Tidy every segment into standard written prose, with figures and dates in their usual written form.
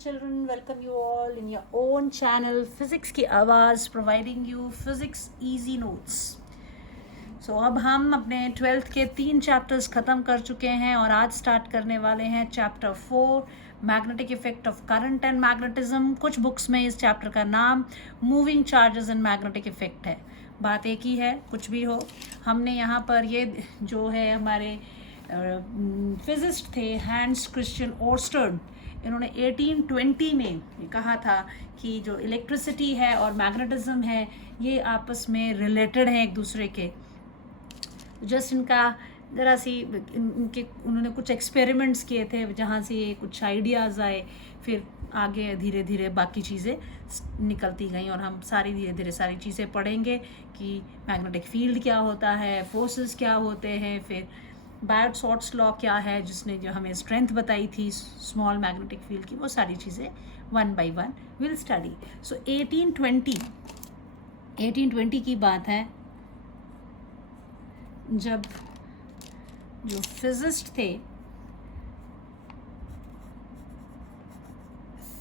children, welcome you all in your own channel Physics की आवाज़, providing you physics easy notes. So अब हम अपने 12th के 3 चैप्टर्स ख़त्म कर चुके हैं और आज स्टार्ट करने वाले हैं chapter 4 magnetic effect of current and magnetism. कुछ बुक्स में इस चैप्टर का नाम moving charges and magnetic effect है. बात एक ही है, कुछ भी हो. हमने यहाँ पर ये जो है हमारे फिजिस्ट थे हैंस क्रिश्चियन ओर्स्टर्ड, इन्होंने 1820 में कहा था कि जो इलेक्ट्रिसिटी है और मैग्नेटिज्म है ये आपस में रिलेटेड है एक दूसरे के. जस्ट इनका ज़रा सी इनके उन्होंने कुछ एक्सपेरिमेंट्स किए थे जहाँ से ये कुछ आइडियाज़ आए, फिर आगे धीरे धीरे बाकी चीज़ें निकलती गई और हम धीरे धीरे सारी चीज़ें पढ़ेंगे कि मैग्नेटिक फील्ड क्या होता है, फोर्सेस क्या होते हैं, फिर बायट-सॉर्ट्स लॉ क्या है जिसने जो हमें स्ट्रेंथ बताई थी स्मॉल मैग्नेटिक फील्ड की. वो सारी चीज़ें one by one will study. So 1820 की बात है जब जो फिजिस्ट थे,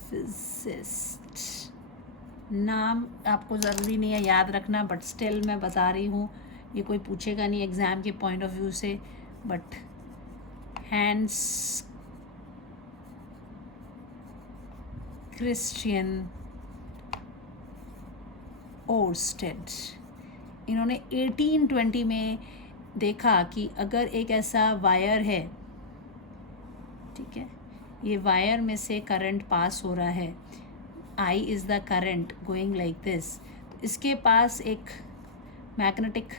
फिजिस्ट नाम आपको ज़रूरी नहीं है याद रखना, बट स्टिल मैं बता रही हूँ, ये कोई पूछेगा नहीं एग्ज़ाम के पॉइंट ऑफ व्यू से. बट हैंस क्रिश्चियन ओर्स्टेड, इन्होंने 1820 में देखा कि अगर एक ऐसा वायर है, ठीक है, ये वायर में से करंट पास हो रहा है, I is the current going like this, इसके पास एक मैग्नेटिक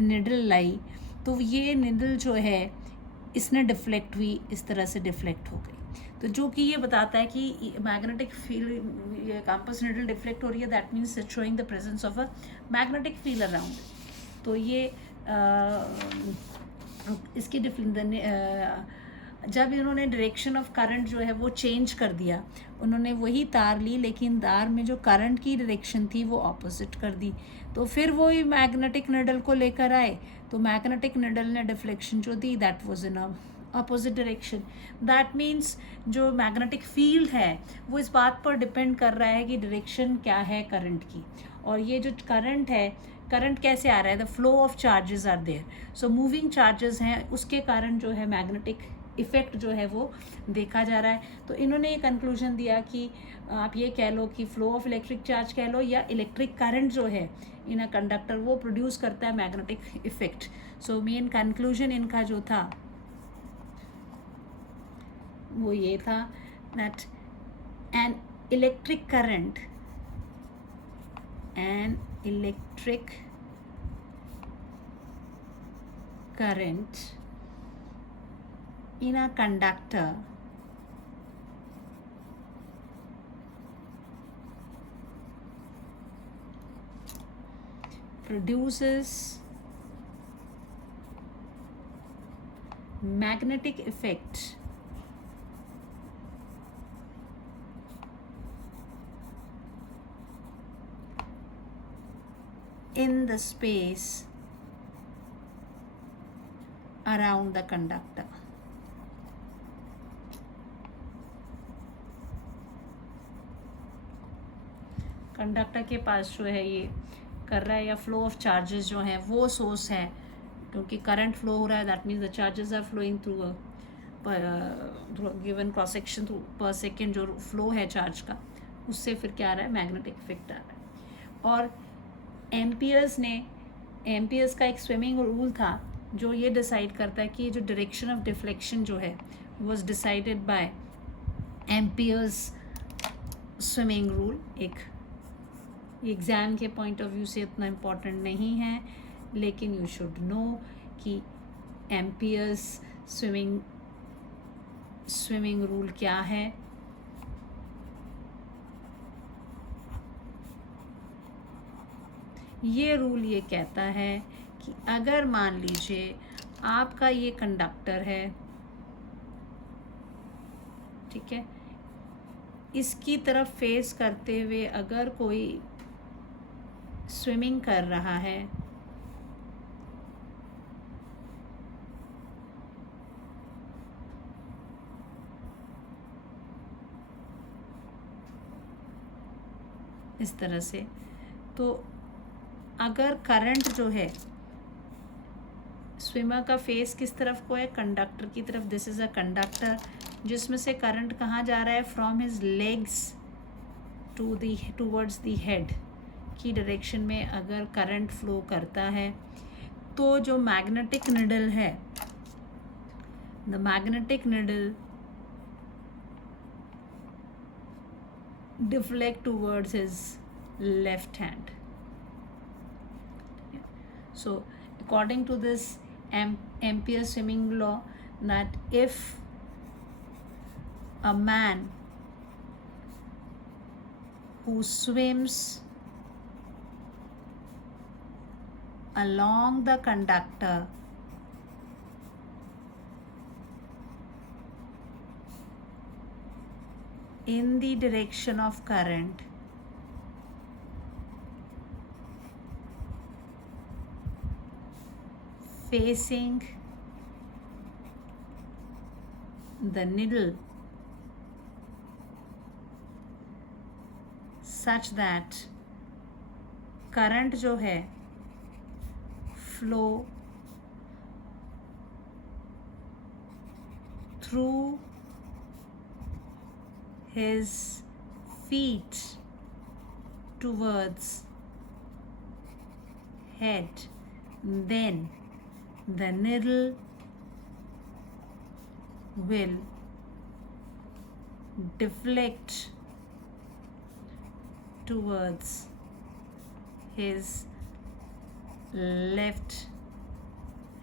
निडल लाई, तो ये निडल जो है इसने डिफ्लेक्ट हुई, इस तरह से डिफ्लेक्ट हो गई. तो जो कि ये बताता है कि मैग्नेटिक फील्ड, ये कंपास निडल डिफ्लेक्ट हो रही है, that means it showing the presence of a magnetic field around. तो ये इसकी जब इन्होंने डायरेक्शन ऑफ करंट जो है वो चेंज कर दिया, उन्होंने वही तार ली लेकिन तार में जो करंट की डायरेक्शन थी वो ऑपोजिट कर दी, तो फिर वही मैग्नेटिक निडल को लेकर आए, तो मैग्नेटिक निडल ने डिफ्लेक्शन जो दी that was in opposite direction. That means जो मैग्नेटिक फील्ड है वो इस बात पर डिपेंड कर रहा है कि डायरेक्शन क्या है करंट की. और ये जो करंट है, करंट कैसे आ रहा है, the flow of charges are there, so moving charges हैं, उसके कारण जो है मैग्नेटिक इफ़ेक्ट जो है वो देखा जा रहा है. तो इन्होंने ये कंक्लूजन दिया कि आप ये कह लो कि फ्लो ऑफ इलेक्ट्रिक चार्ज कह लो या इलेक्ट्रिक करंट जो है इन अ कंडक्टर वो प्रोड्यूस करता है magnetic effect. So main conclusion इनका जो था वो ये था that an electric current, an electric current in a conductor produces magnetic effect in the space around the conductor. Conductor के पास जो है ये कर रहा है, या फ्लो ऑफ चार्जेस जो हैं वो सोर्स है, क्योंकि करंट फ्लो हो रहा है, that means the charges are flowing through given cross section through per second, जो फ्लो है चार्ज का, उससे फिर क्या आ रहा है, मैग्नेटिक इफेक्ट आ रहा है. और एम्पियर्स का एक स्विमिंग रूल था जो ये डिसाइड करता है कि जो डायरेक्शन ऑफ डिफ्लेक्शन जो है was decided by amperes swimming rule. एक एग्ज़ाम के पॉइंट ऑफ व्यू से उतना इम्पॉर्टेंट नहीं है, लेकिन यू शुड नो कि एम्पियर्स स्विमिंग रूल क्या है. ये रूल ये कहता है कि अगर मान लीजिए आपका ये कंडक्टर है, ठीक है, इसकी तरफ फेस करते हुए अगर कोई स्विमिंग कर रहा है, इस तरह से। तो अगर करंट जो है, स्विमर का फेस किस तरफ को है, कंडक्टर की तरफ, दिस इज़ अ कंडक्टर, जिसमें से करंट कहाँ जा रहा है, from his legs towards the head की डायरेक्शन में अगर करंट फ्लो करता है, तो जो मैग्नेटिक निडल है, the magnetic needle deflect towards his left hand. So according to this Ampere's swimming law, that if a man who swims along the conductor in the direction of current, facing the needle such that current जो है flow through his feet towards head, then the needle will deflect towards his left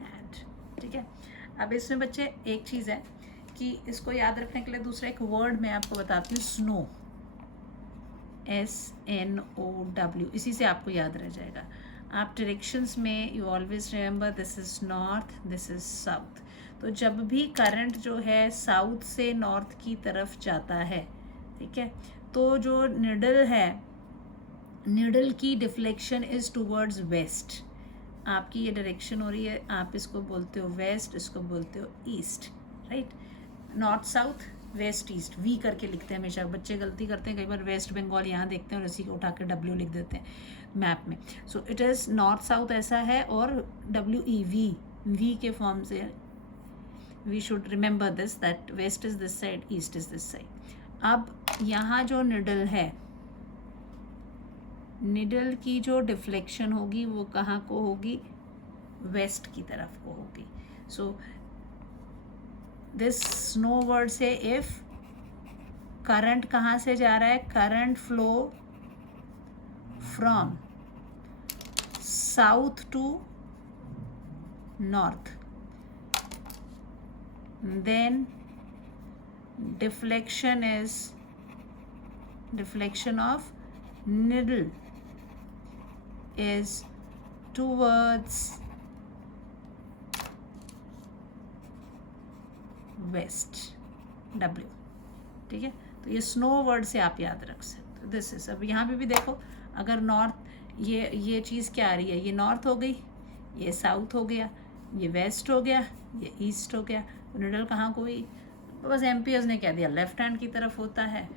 hand. ठीक है, अब इसमें बच्चे एक चीज़ है कि इसको याद रखने के लिए दूसरा एक वर्ड मैं आपको बताती हूँ, स्नो, SNOW, इसी से आपको याद रह जाएगा। आप डायरेक्शंस में you always remember this is north, this is south. तो जब भी करंट जो है साउथ से नॉर्थ की तरफ जाता है, ठीक है, तो जो निडल है, निडल की डिफ्लेक्शन इज़ टूवर्ड्स वेस्ट। आपकी ये डायरेक्शन हो रही है, आप इसको बोलते हो वेस्ट, इसको बोलते हो east, right. North south, west east, we करके लिखते हैं हमेशा, बच्चे गलती करते हैं कई बार, वेस्ट बंगाल यहाँ देखते हैं और इसी को उठा के W लिख देते हैं मैप में। So it is north south ऐसा है, और WE, वी के फॉर्म से we should remember this, that west is this side, east is this side. अब यहाँ जो निडल है, निडल की जो डिफ्लेक्शन होगी वो कहाँ को होगी, वेस्ट की तरफ को होगी। सो दिस स्नो वर्ड से इफ करंट कहाँ से जा रहा है, current flow from south to north, then deflection is deflection of needle is towards west, W, ठीक है। तो ये स्नो वर्ड से आप याद रख सकते हो, दिस इज। अब यहाँ पे भी देखो, अगर नॉर्थ, ये चीज़ क्या आ रही है, ये नॉर्थ हो गई, ये साउथ हो गया, ये वेस्ट हो गया, ये ईस्ट हो गया, निडल कहाँ को हुई, बस एम्पियर्स ने कह दिया लेफ्ट हैंड की तरफ होता है,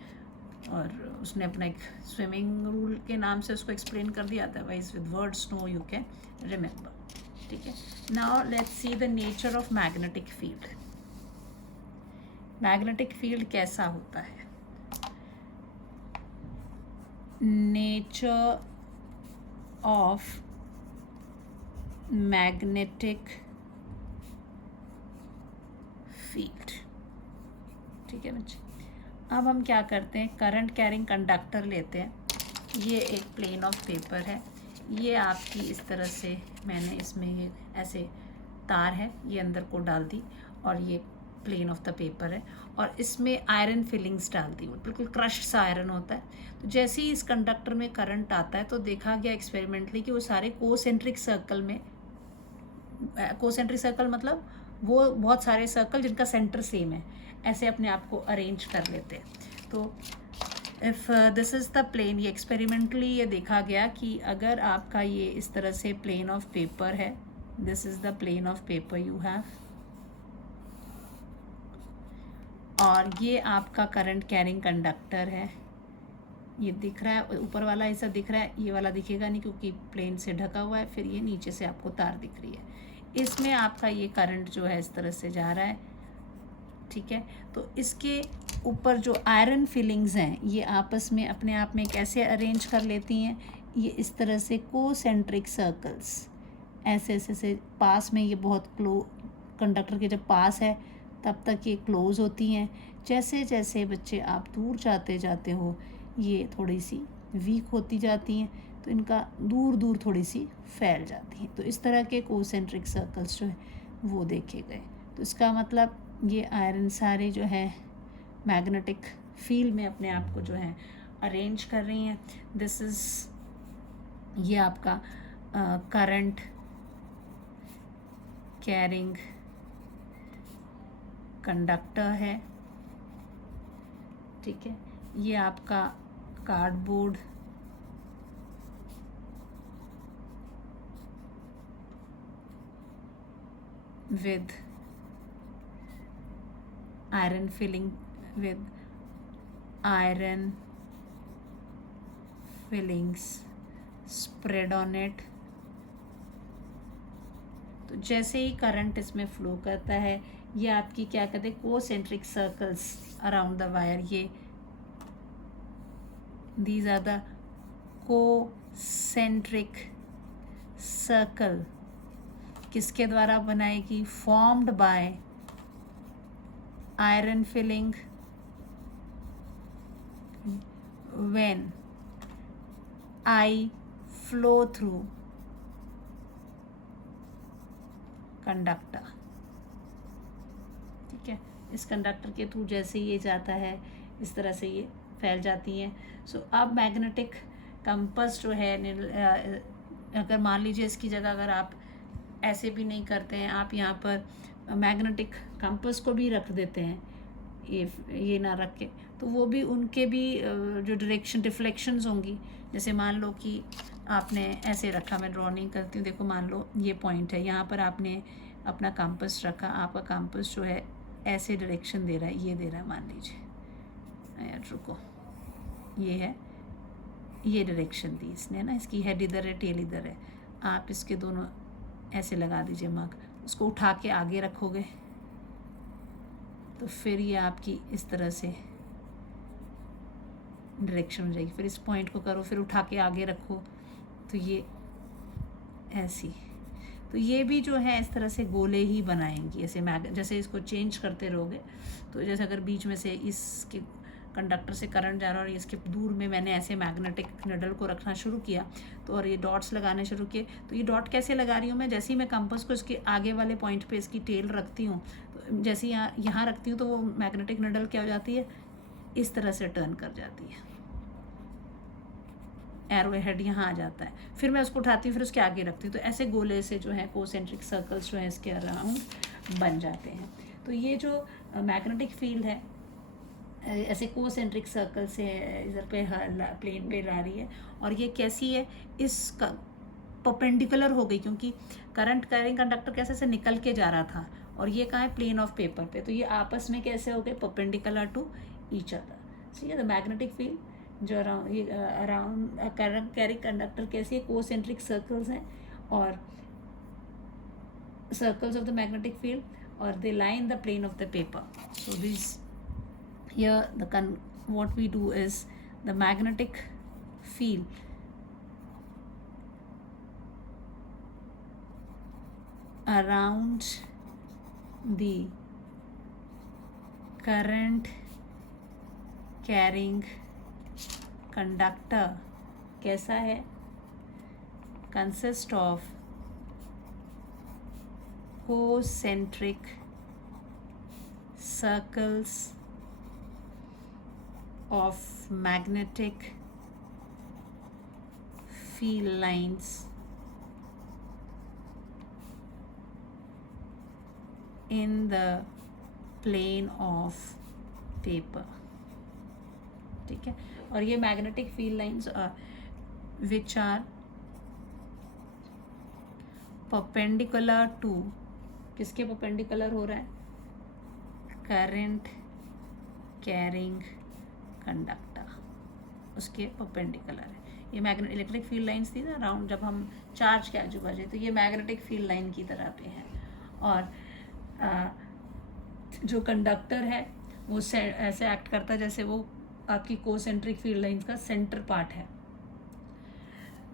और उसने अपना एक स्विमिंग रूल के नाम से उसको एक्सप्लेन कर दिया, otherwise with word snow you can remember, ठीक है। Now let's see the nature of magnetic field. Magnetic field कैसा होता है, नेचर ऑफ मैग्नेटिक फील्ड, ठीक है बच्चे। अब हम क्या करते हैं, करंट कैरिंग कंडक्टर लेते हैं, ये एक प्लेन ऑफ पेपर है, ये आपकी इस तरह से मैंने इसमें ये ऐसे तार है, ये अंदर को डाल दी, और ये प्लेन ऑफ द पेपर है, और इसमें आयरन फिलिंग्स डाल दी, बिल्कुल क्रश्ड सा आयरन होता है। तो जैसे ही इस कंडक्टर में करंट आता है, तो देखा गया एक्सपेरिमेंटली कि वो सारे कोसेंट्रिक सर्कल में, कोसेंट्रिक सर्कल मतलब वो बहुत सारे सर्कल जिनका सेंटर सेम है, ऐसे अपने आप को अरेंज कर लेते हैं। तो if this is the plane, ये एक्सपेरिमेंटली ये देखा गया कि अगर आपका ये इस तरह से प्लेन ऑफ पेपर है, this is the plane of paper you have, और ये आपका करंट कैरिंग कंडक्टर है, ये दिख रहा है, ऊपर वाला हिस्सा दिख रहा है, ये वाला दिखेगा नहीं क्योंकि प्लेन से ढका हुआ है। फिर ये नीचे से आपको तार दिख रही है, इसमें आपका ये करंट जो है इस तरह से जा रहा है, ठीक है। तो इसके ऊपर जो आयरन फिलिंग्स हैं ये आपस में अपने आप में कैसे अरेंज कर लेती हैं, ये इस तरह से कोसेंट्रिक सर्कल्स ऐसे ऐसे से पास में, ये बहुत कंडक्टर के जब पास है तब तक ये क्लोज होती हैं। जैसे जैसे बच्चे आप दूर जाते हो ये थोड़ी सी वीक होती जाती हैं, तो इनका दूर दूर थोड़ी सी फैल जाती हैं। तो इस तरह के कोसेंट्रिक सर्कल्स जो है वो देखे गए। तो इसका मतलब ये आयरन सारे जो है मैग्नेटिक फील्ड में अपने आप को जो है अरेंज कर रही हैं। दिस इज़ ये आपका करंट कैरिंग कंडक्टर है, ठीक है। ये आपका cardboard with iron filling, with iron fillings spread on it। तो जैसे ही करंट इसमें फ्लो करता है, ये आपकी क्या कहते हैं concentric circles around the wire, ये these are the concentric circle किसके द्वारा बनाएगी, formed by iron filing when I flow through conductor, ठीक है। इस कंडक्टर के थ्रू जैसे ये जाता है इस तरह से ये फैल जाती हैं। सो अब मैग्नेटिक कंपास जो है, अगर मान लीजिए इसकी जगह अगर आप ऐसे भी नहीं करते हैं, आप यहाँ पर मैग्नेटिक कंपास को भी रख देते हैं, ये ना रख के, तो वो भी उनके भी जो डायरेक्शन रिफ्लेक्शंस होंगी। जैसे मान लो कि आपने ऐसे रखा, मैं ड्रॉ नहीं करती हूँ, देखो मान लो ये पॉइंट है, यहाँ पर आपने अपना कंपास रखा, आपका कंपास जो है ऐसे डायरेक्शन दे रहा है, ये दे रहा है, मान लीजिए यार रुको, ये है, ये डायरेक्शन दी इसने ना, इसकी हेड इधर है टेल इधर है, आप इसके दोनों ऐसे लगा दीजिए मग, उसको उठा के आगे रखोगे तो फिर ये आपकी इस तरह से डायरेक्शन हो जाएगी। फिर इस पॉइंट को करो, फिर उठा के आगे रखो, तो ये ऐसी, तो ये भी जो है इस तरह से गोले ही बनाएंगी ऐसे जैसे इसको चेंज करते रहोगे। तो जैसे अगर बीच में से इसके कंडक्टर से करंट जा रहा है और इसके दूर में मैंने ऐसे मैग्नेटिक निडल को रखना शुरू किया, तो और ये डॉट्स लगाने शुरू किए, तो ये डॉट कैसे लगा रही हूँ मैं, जैसे ही मैं कंपास को इसके आगे वाले पॉइंट पे इसकी टेल रखती हूँ, तो जैसे ही यहाँ रखती हूँ तो वो मैग्नेटिक निडल क्या हो जाती है, इस तरह से टर्न कर जाती है, एरो हेड यहाँ आ जाता है, फिर मैं उसको उठाती हूँ, फिर उसके आगे रखती हूँ, तो ऐसे गोले से जो है कोसेंट्रिक सर्कल्स जो है इसके अराउंड बन जाते हैं। तो ये जो मैग्नेटिक फील्ड है ऐसे कोसेंट्रिक सर्कल से इधर पे प्लेन पे ला रही है, और ये कैसी है, इसका परपेंडिकुलर हो गई, क्योंकि करंट कैरिंग कंडक्टर कैसे से निकल के जा रहा था और ये कहाँ है, प्लेन ऑफ पेपर पे, तो ये आपस में कैसे हो गए, परपेंडिकुलर टू ईच अदर। सो ये द मैग्नेटिक फील्ड जो अराउंड करंट कैरिंग कंडक्टर कैसी है, कोसेंट्रिक सर्कल्स हैं और circles of the magnetic field, और दे lie in the plane of the paper. So this here what we do is the magnetic field around the current carrying conductor कैसा है, consist of concentric circles of magnetic field lines in the plane of paper, ठीक है। और ये magnetic field lines which are perpendicular to, किसके perpendicular हो रहा है, करंट कैरिंग कंडक्टर, उसके परपेंडिकुलर है। ये मैग्नेट इलेक्ट्रिक फील्ड लाइंस थी ना अराउंड, जब हम चार्ज के आजू बाजू, तो ये मैग्नेटिक फील्ड लाइन की तरह पे है। और जो कंडक्टर है वो ऐसे एक्ट करता है जैसे वो आपकी कोसेंट्रिक फील्ड लाइंस का सेंटर पार्ट है।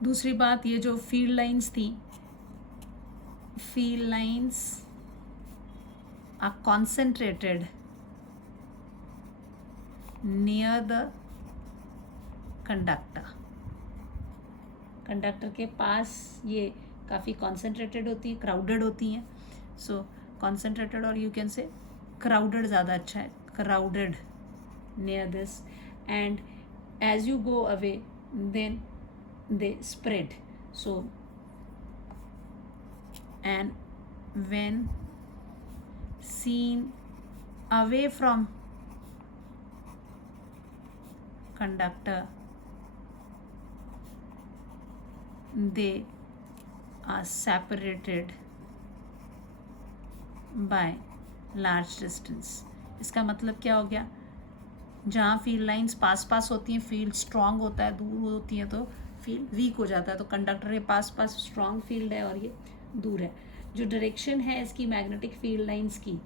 दूसरी बात, ये जो फील्ड लाइंस थी, field lines are concentrated near the conductor. Conductor के पास ये काफ़ी कॉन्सेंट्रेटेड होती है, क्राउडेड होती हैं। सो कॉन्सेंट्रेटेड और यू कैन से क्राउडेड ज़्यादा अच्छा है, crowded near this, and as you go away then they spread. So and when seen away from conductor, they are separated by large distance. इसका मतलब क्या हो गया, जहाँ फील्ड लाइंस पास पास होती हैं फील्ड स्ट्रांग होता है, दूर होती हैं तो फील्ड वीक हो जाता है. तो कंडक्टर के पास पास स्ट्रांग फील्ड है और ये दूर है. जो डायरेक्शन है इसकी मैग्नेटिक फील्ड लाइंस की,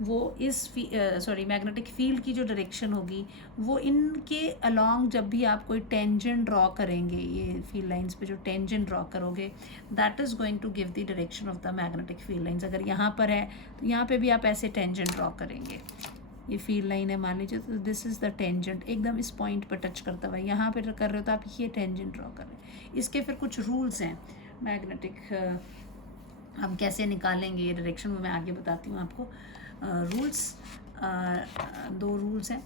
वो इस मैग्नेटिक फील्ड की जो डायरेक्शन होगी वो इनके अलॉन्ग, जब भी आप कोई टेंजेंट ड्रॉ करेंगे, ये फील्ड लाइंस पे जो टेंजेंट ड्रॉ करोगे, that is going to give the direction of the magnetic field lines. अगर यहाँ पर है तो यहाँ पे भी आप ऐसे टेंजेंट ड्रॉ करेंगे. ये फील्ड लाइन है मान लीजिए, तो दिस इज़ द टेंजेंट, एकदम इस पॉइंट पर टच करता हुआ. यहाँ पे कर रहे हो तो आप ये टेंजेंट ड्रॉ कर रहे हैं. इसके फिर कुछ रूल्स हैं मैग्नेटिक, हम कैसे निकालेंगे ये डायरेक्शन वो मैं आगे बताती हूँ आपको. रूल्स 2 रूल्स हैं,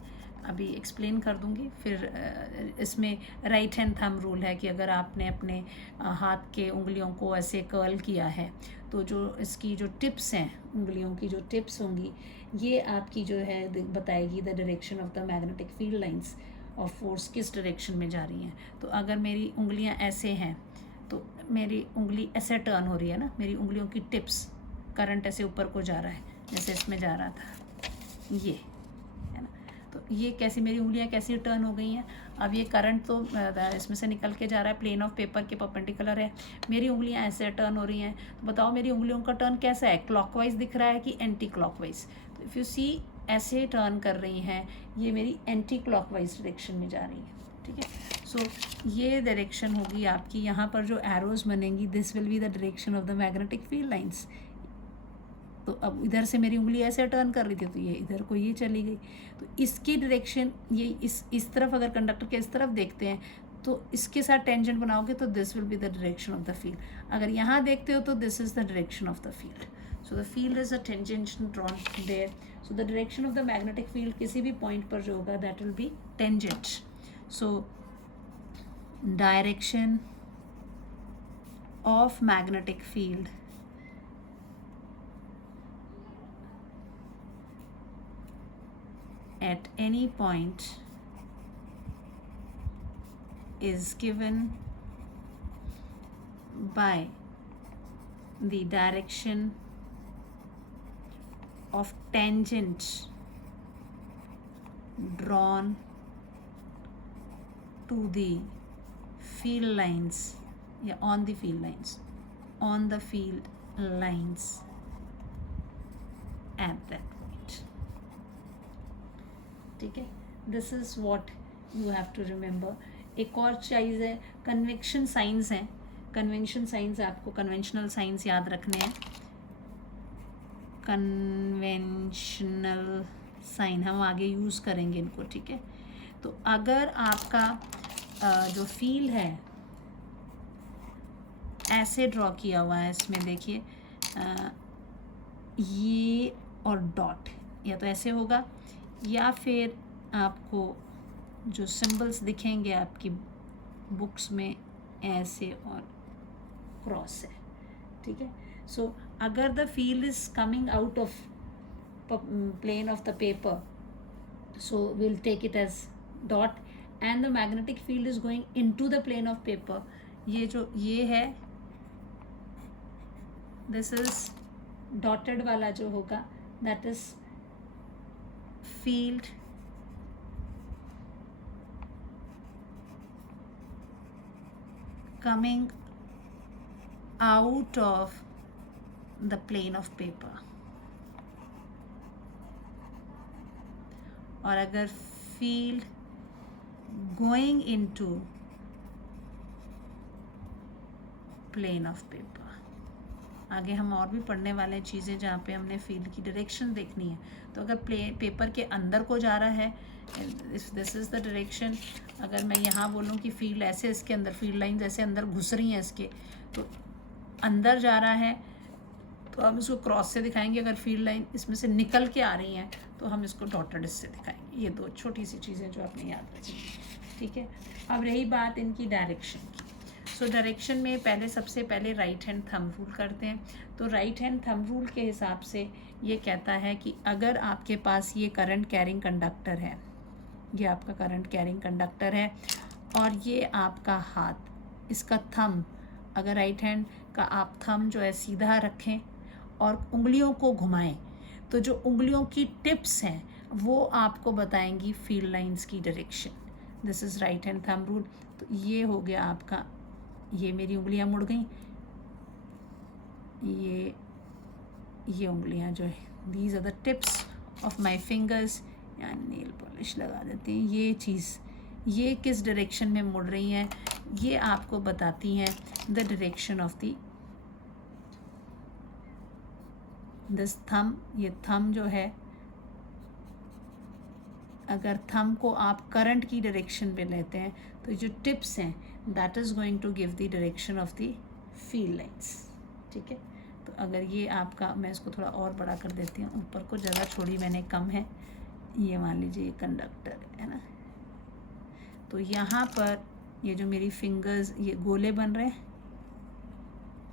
अभी एक्सप्लेन कर दूँगी. फिर इसमें राइट हैंड थंब रूल है कि अगर आपने अपने हाथ के उंगलियों को ऐसे कर्ल किया है तो जो इसकी जो टिप्स हैं, उंगलियों की जो टिप्स होंगी, ये आपकी जो है बताएगी the direction of the magnetic field lines और फोर्स किस डायरेक्शन में जा रही हैं. तो अगर मेरी उंगलियां ऐसे हैं तो मेरी उंगली ऐसे टर्न हो रही है ना, मेरी उंगलियों की टिप्स, करंट ऐसे ऊपर को जा रहा है जैसे इसमें जा रहा था, ये है ना. तो ये कैसी मेरी उंगलियां कैसी टर्न हो गई हैं. अब ये करंट तो इसमें से निकल के जा रहा है, प्लेन ऑफ पेपर के परपेंडिकुलर है. मेरी उंगलियां ऐसे टर्न हो रही हैं, तो बताओ मेरी उंगलियों का टर्न कैसा है, क्लॉकवाइज दिख रहा है कि एंटी क्लॉकवाइज. तो इफ़ यू सी ऐसे टर्न कर रही हैं, ये मेरी एंटी क्लॉकवाइज डायरेक्शन में जा रही है. ठीक है. सो ये डायरेक्शन होगी आपकी. यहाँ पर जो एरोज बनेंगी, this will be the direction of the magnetic field lines. तो अब इधर से मेरी उंगली ऐसे टर्न कर रही थी तो ये इधर को ये चली गई. तो इसकी डायरेक्शन ये इस तरफ, अगर कंडक्टर के इस तरफ देखते हैं तो इसके साथ टेंजेंट बनाओगे तो this will be the direction of the field. अगर यहाँ देखते हो तो this is the direction of the field. So the field is a tangential drawn there. So the direction of the magnetic field किसी भी point पर जो होगा that will be tangent. So direction of magnetic field at any point is given by the direction of tangent drawn to the field lines, on the field lines at that point. ठीक है. This is what you have to remember. एक और चीज़ है, convention signs हैं. Convention signs आपको conventional signs याद रखने हैं. कन्वेंशनल साइन हम आगे यूज़ करेंगे इनको. ठीक है. तो अगर आपका जो फील्ड है ऐसे ड्रॉ किया हुआ है, इसमें देखिए ये और डॉट, या तो ऐसे होगा या फिर आपको जो सिंबल्स दिखेंगे आपकी बुक्स में ऐसे और क्रॉस है. ठीक है. सो अगर the field is coming out of plane of the paper, so will take it as dot, and the magnetic field is going into the plane of paper. ये है, दिस इज डॉटेड वाला जो होगा that is field coming out of the plane of paper. और अगर field going into plane of paper. आगे हम और भी पढ़ने वाले हैं चीज़ें जहाँ पे हमने फील्ड की डायरेक्शन देखनी है. तो अगर पेपर के अंदर को जा रहा है, दिस इज़ द डायरेक्शन. अगर मैं यहाँ बोलूँ कि फील्ड ऐसे इसके अंदर, फील्ड लाइन ऐसे अंदर घुस रही हैं इसके, तो अंदर जा रहा है, तो हम इसको क्रॉस से दिखाएंगे. अगर फील्ड लाइन इसमें से निकल के आ रही हैं तो हम इसको डॉटेड इससे दिखाएंगे. ये दो छोटी सी चीज़ें जो आपने याद रखी. ठीक है. अब रही बात इनकी डायरेक्शन की. सो डायरेक्शन में पहले सबसे पहले राइट हैंड थंब रूल करते हैं. तो राइट हैंड थंब रूल के हिसाब से ये कहता है कि अगर आपके पास ये करंट कैरिंग कंडक्टर है, ये आपका करंट कैरिंग कंडक्टर है, और ये आपका हाथ, इसका थंब, अगर राइट हैंड का आप थंब जो है सीधा रखें और उंगलियों को घुमाएं, तो जो उंगलियों की टिप्स हैं वो आपको बताएंगी फील्ड लाइंस की direction. This is right hand thumb rule. तो ये हो गया आपका, ये मेरी उंगलियां मुड़ गई, ये उंगलियां जो है, these are the tips of my fingers. या नेल पॉलिश लगा देते हैं. ये चीज़, ये किस डायरेक्शन में मुड़ रही हैं, ये आपको बताती हैं the direction of this thumb. ये थंब जो है, अगर थंब को आप करंट की डायरेक्शन में लेते हैं तो जो टिप्स हैं that is going to give the direction of the field lines. ठीक है. तो अगर ये आपका, मैं इसको थोड़ा और बड़ा कर देती हूँ, ऊपर को जगह छोड़ी मैंने कम है. ये मान लीजिए ये कंडक्टर है ना, तो यहाँ पर ये जो मेरी फिंगर्स, ये गोले बन रहे हैं,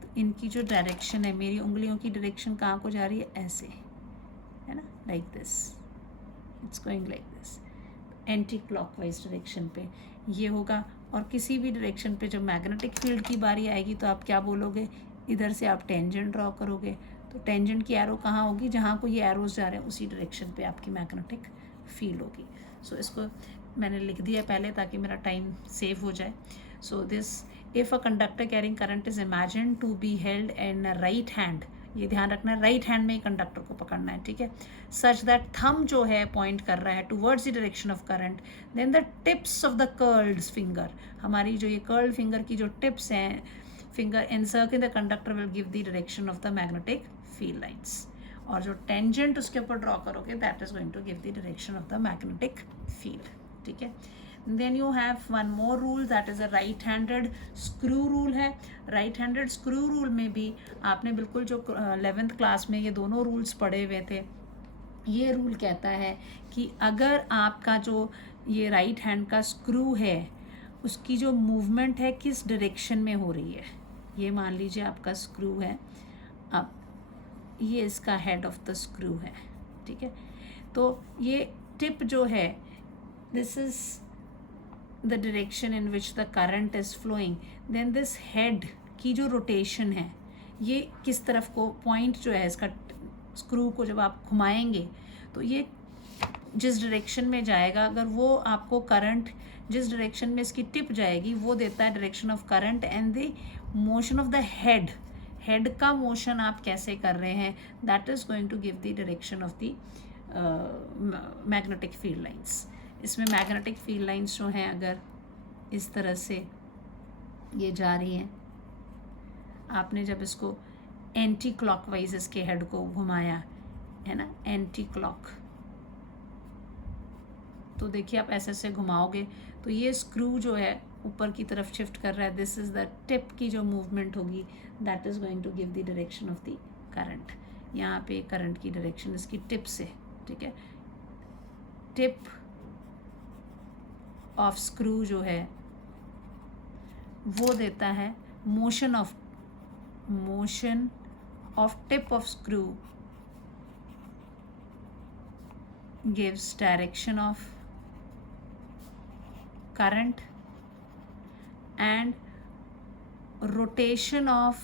तो इनकी जो डायरेक्शन है, मेरी उंगलियों की डायरेक्शन कहाँ को जा रही है, ऐसे है ना, like this. It's going like this, anti clockwise direction पे ये होगा. और किसी भी डायरेक्शन पे जब मैग्नेटिक फील्ड की बारी आएगी तो आप क्या बोलोगे, इधर से आप टेंजेंट ड्रॉ करोगे. तो टेंजेंट की एरो कहाँ होगी, जहाँ को ये एरोज जा रहे हैं उसी डायरेक्शन पे आपकी मैग्नेटिक फील्ड होगी. सो इसको मैंने लिख दिया पहले ताकि मेरा टाइम सेव हो जाए. So this, if a conductor carrying current is imagine to be held in right hand, ये ध्यान रखना है, राइट हैंड में ही कंडक्टर को पकड़ना है. ठीक है. सच दैट थंब जो है पॉइंट कर रहा है towards the direction of current, then the tips of the curled finger, हमारी जो ये कर्ल्ड फिंगर की जो टिप्स हैं, finger encircling the conductor will give the direction of the magnetic field lines. और जो टेंजेंट उसके ऊपर ड्रॉ करोगे that is going to give the direction of the magnetic field. ठीक है. Then you have one more rule, that is a right handed screw rule है. right handed screw rule में भी आपने बिल्कुल जो 11th क्लास में ये दोनों रूल्स पढ़े हुए थे. ये रूल कहता है कि अगर आपका जो ये राइट हैंड का स्क्रू है उसकी जो मूवमेंट है किस डायरेक्शन में हो रही है, ये मान लीजिए आपका स्क्रू है, अब ये इसका हेड ऑफ द स्क्रू है. ठीक है. तो ये टिप जो है, this is the direction in which the current is flowing. then this head की जो रोटेशन है, ये किस तरफ को, पॉइंट जो है इसका स्क्रू को जब आप घुमाएंगे तो ये जिस डायरेक्शन में जाएगा, अगर वो आपको करंट जिस डायरेक्शन में इसकी टिप जाएगी वो देता है direction of current. And the motion of the head, head का मोशन आप कैसे कर रहे हैं, that is going to give the direction of the magnetic field lines. इसमें मैग्नेटिक फील्ड लाइंस जो हैं अगर इस तरह से ये जा रही हैं, आपने जब इसको एंटी क्लॉकवाइज इसके हेड को घुमाया है ना, एंटी क्लॉक, तो देखिए आप ऐसे ऐसे घुमाओगे तो ये स्क्रू जो है ऊपर की तरफ शिफ्ट कर रहा है. दिस इज़ द टिप की जो मूवमेंट होगी that is going to give the direction of the current. यहाँ पे करंट की डायरेक्शन इसकी टिप से. ठीक है. टिप ऑफ स्क्रू जो है वो देता है motion of tip of screw gives direction of current, and rotation of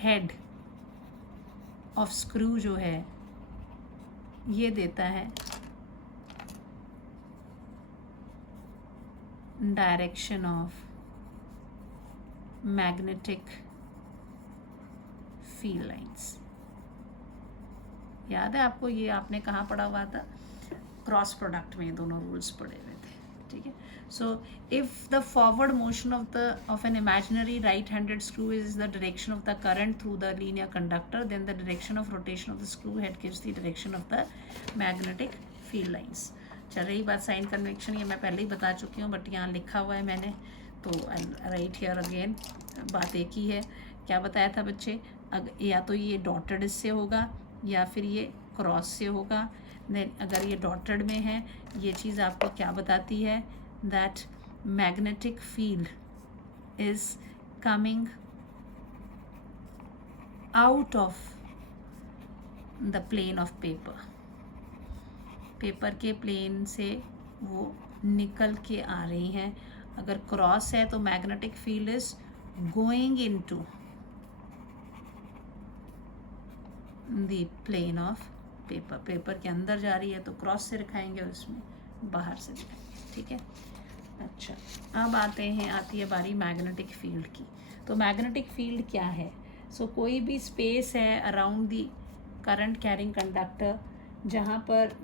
head of screw जो है ये देता है direction of magnetic field lines. याद है आपको, ये आपने कहाँ पढ़ा हुआ था? क्रॉस प्रोडक्ट में दोनों रूल्स पढ़े हुए थे, ठीक है। So if the forward motion of an imaginary right handed screw is the direction of the current through the linear conductor, then the direction of rotation of the screw head gives the direction of the magnetic field lines. चल रही बात sign convection, ये मैं पहले ही बता चुकी हूँ, but यहाँ लिखा हुआ है मैंने, तो आई राइट हियर अगेन। बात एक ही है। क्या बताया था बच्चे? या तो ये डॉटेड इससे होगा या फिर ये क्रॉस से होगा। देन अगर ये डॉटेड में है, ये चीज़ आपको क्या बताती है? That magnetic field is coming out of the plane of paper. Paper के प्लेन से वो निकल के आ रही हैं। अगर क्रॉस है तो magnetic field is going into the plane of paper. Paper के अंदर जा रही है तो क्रॉस से दिखाएंगे, और इसमें बाहर से दिखाएंगे, ठीक है। अच्छा, अब आती है बारी मैग्नेटिक फील्ड की। तो मैग्नेटिक फील्ड क्या है? सो कोई भी स्पेस है around the current carrying conductor, जहाँ पर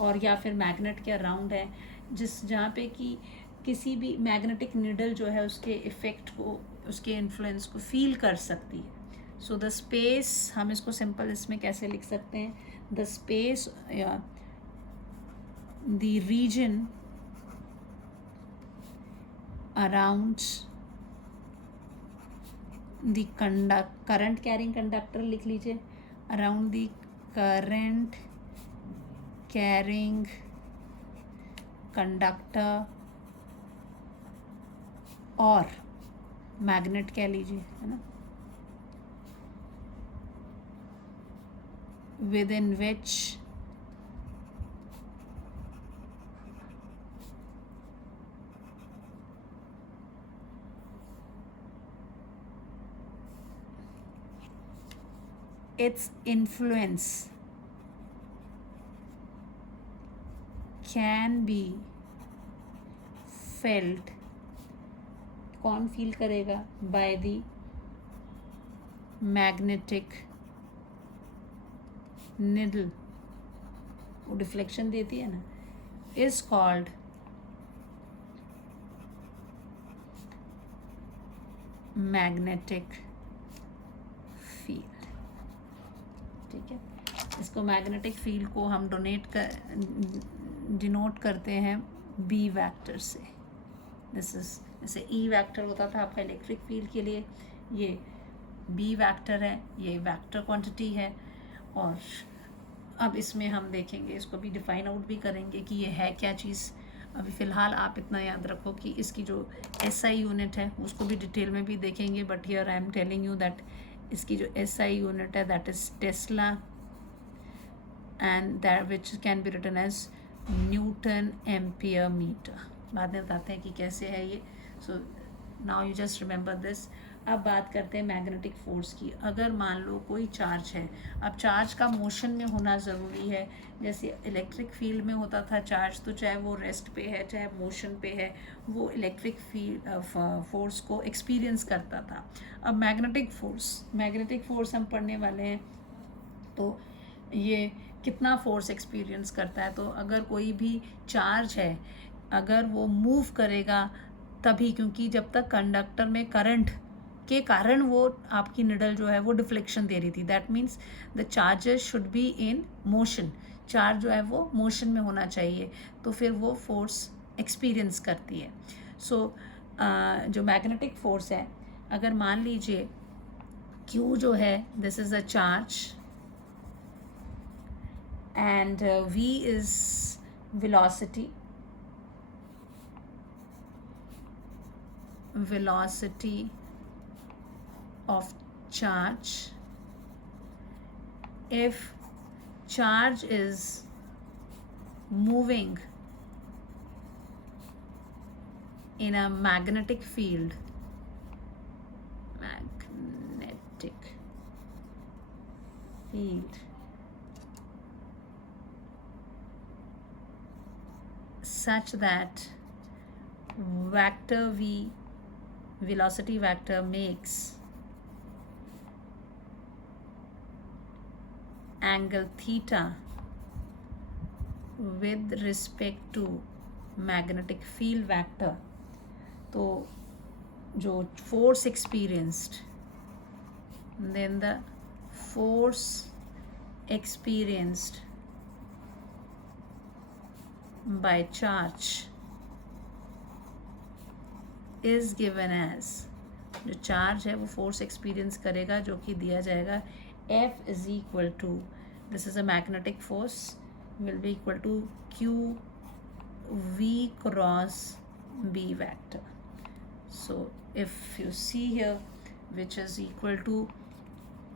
और या फिर मैग्नेट के अराउंड है, जहाँ पे कि किसी भी मैग्नेटिक नीडल जो है उसके इफ़ेक्ट को, उसके इन्फ्लुएंस को फील कर सकती है। सो द स्पेस, हम इसको सिंपल इसमें कैसे लिख सकते हैं? द स्पेस या the region around the current carrying conductor लिख लीजिए, around the current carrying conductor और मैग्नेट कह लीजिए, है ना, within which its influence can be felt। कौन फील करेगा? by the magnetic needle, वो डिफ्लेक्शन देती है ना, is called मैग्नेटिक फील्ड, ठीक है। इसको मैग्नेटिक फील्ड को हम डिनोट करते हैं बी वैक्टर से। दिस इज, जैसे ई वैक्टर होता था आपका इलेक्ट्रिक फील्ड के लिए, ये बी वैक्टर है, ये वैक्टर क्वांटिटी है। और अब इसमें हम देखेंगे, इसको भी डिफाइन आउट भी करेंगे कि ये है क्या चीज़। अभी फ़िलहाल आप इतना याद रखो कि इसकी जो एसआई यूनिट है उसको भी डिटेल में भी देखेंगे, but here I am telling you that इसकी जो एसआई यूनिट है that is tesla, and that which can be written as newton ampere metre. बाद में बताते हैं कि कैसे है ये। So now you just remember this. अब बात करते हैं मैग्नेटिक फोर्स की। अगर मान लो कोई चार्ज है, अब चार्ज का मोशन में होना ज़रूरी है। जैसे इलेक्ट्रिक फील्ड में होता था चार्ज, तो चाहे वो रेस्ट पे है चाहे मोशन पे है, वो इलेक्ट्रिक फील्ड फोर्स को एक्सपीरियंस करता था। अब मैग्नेटिक फोर्स हम पढ़ने वाले हैं, तो ये कितना फोर्स एक्सपीरियंस करता है। तो अगर कोई भी चार्ज है, अगर वो मूव करेगा तभी, क्योंकि जब तक कंडक्टर में करंट के कारण वो आपकी निडल जो है वो डिफ्लेक्शन दे रही थी, that means the charges should be in motion. Charge जो है वो मोशन में होना चाहिए, तो फिर वो फोर्स एक्सपीरियंस करती है। सो जो मैग्नेटिक फोर्स है, अगर मान लीजिए Q जो है, this is a charge and V is velocity of charge. If charge is moving in a magnetic field, such that vector v, velocity vector makes angle theta with respect to magnetic field vector, तो जो force experienced, then the force experienced by charge is given as, जो charge है वो force experience करेगा जो कि दिया जाएगा F is equal to, this is a magnetic force, will be equal to Q V cross B vector. So if you see here, which is equal to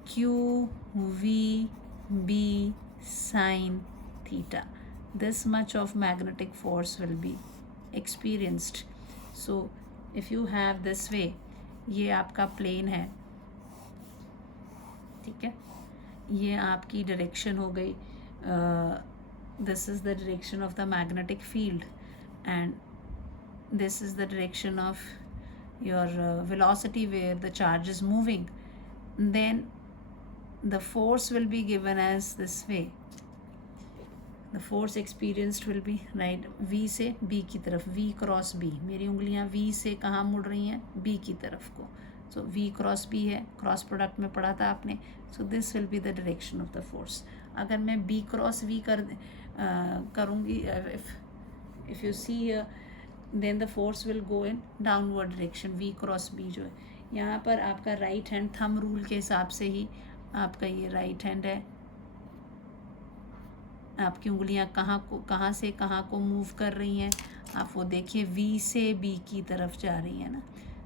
Q V B sin theta, this much of magnetic force will be experienced. So if you have this way, ये आपका plane है, ठीक है, ये आपकी direction हो गई, this is the direction of the magnetic field and this is the direction of your velocity where the charge is moving, then the force will be given as this way. The force experienced will be right V से B की तरफ, V cross B, मेरी उंगलियां V से कहाँ मुड़ रही हैं, B की तरफ को, so V क्रॉस B है, क्रॉस प्रोडक्ट में पढ़ा था आपने, so this will be the direction of the force. अगर मैं B क्रॉस V करूँगी, if you see here, then the force will go in downward direction, V cross B जो है, यहाँ पर आपका राइट हैंड थंब रूल के हिसाब से ही आपका ये राइट हैंड है, आपकी उंगलियाँ कहाँ से कहाँ को मूव कर रही हैं, आप वो देखिए V से B की तरफ जा रही है ना,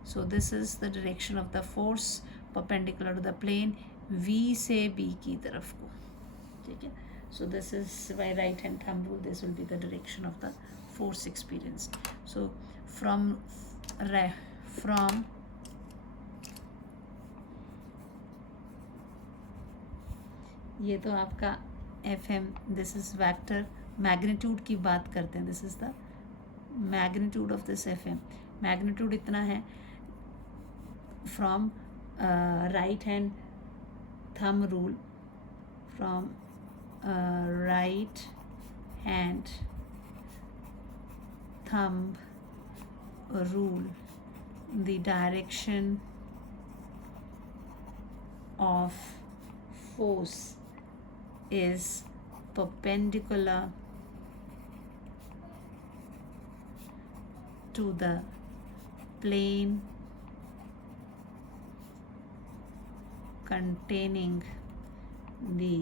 so this is the direction of the force perpendicular to the plane, V से B की तरफ को, ठीक है, so this is by right hand thumb rule, this will be the direction of the force experienced. So from ये तो आपका FM, this is vector, magnitude की बात करते हैं, this is the magnitude of this FM, magnitude इतना है, from right hand thumb rule, from right hand thumb rule, the direction of force is perpendicular to the plane containing the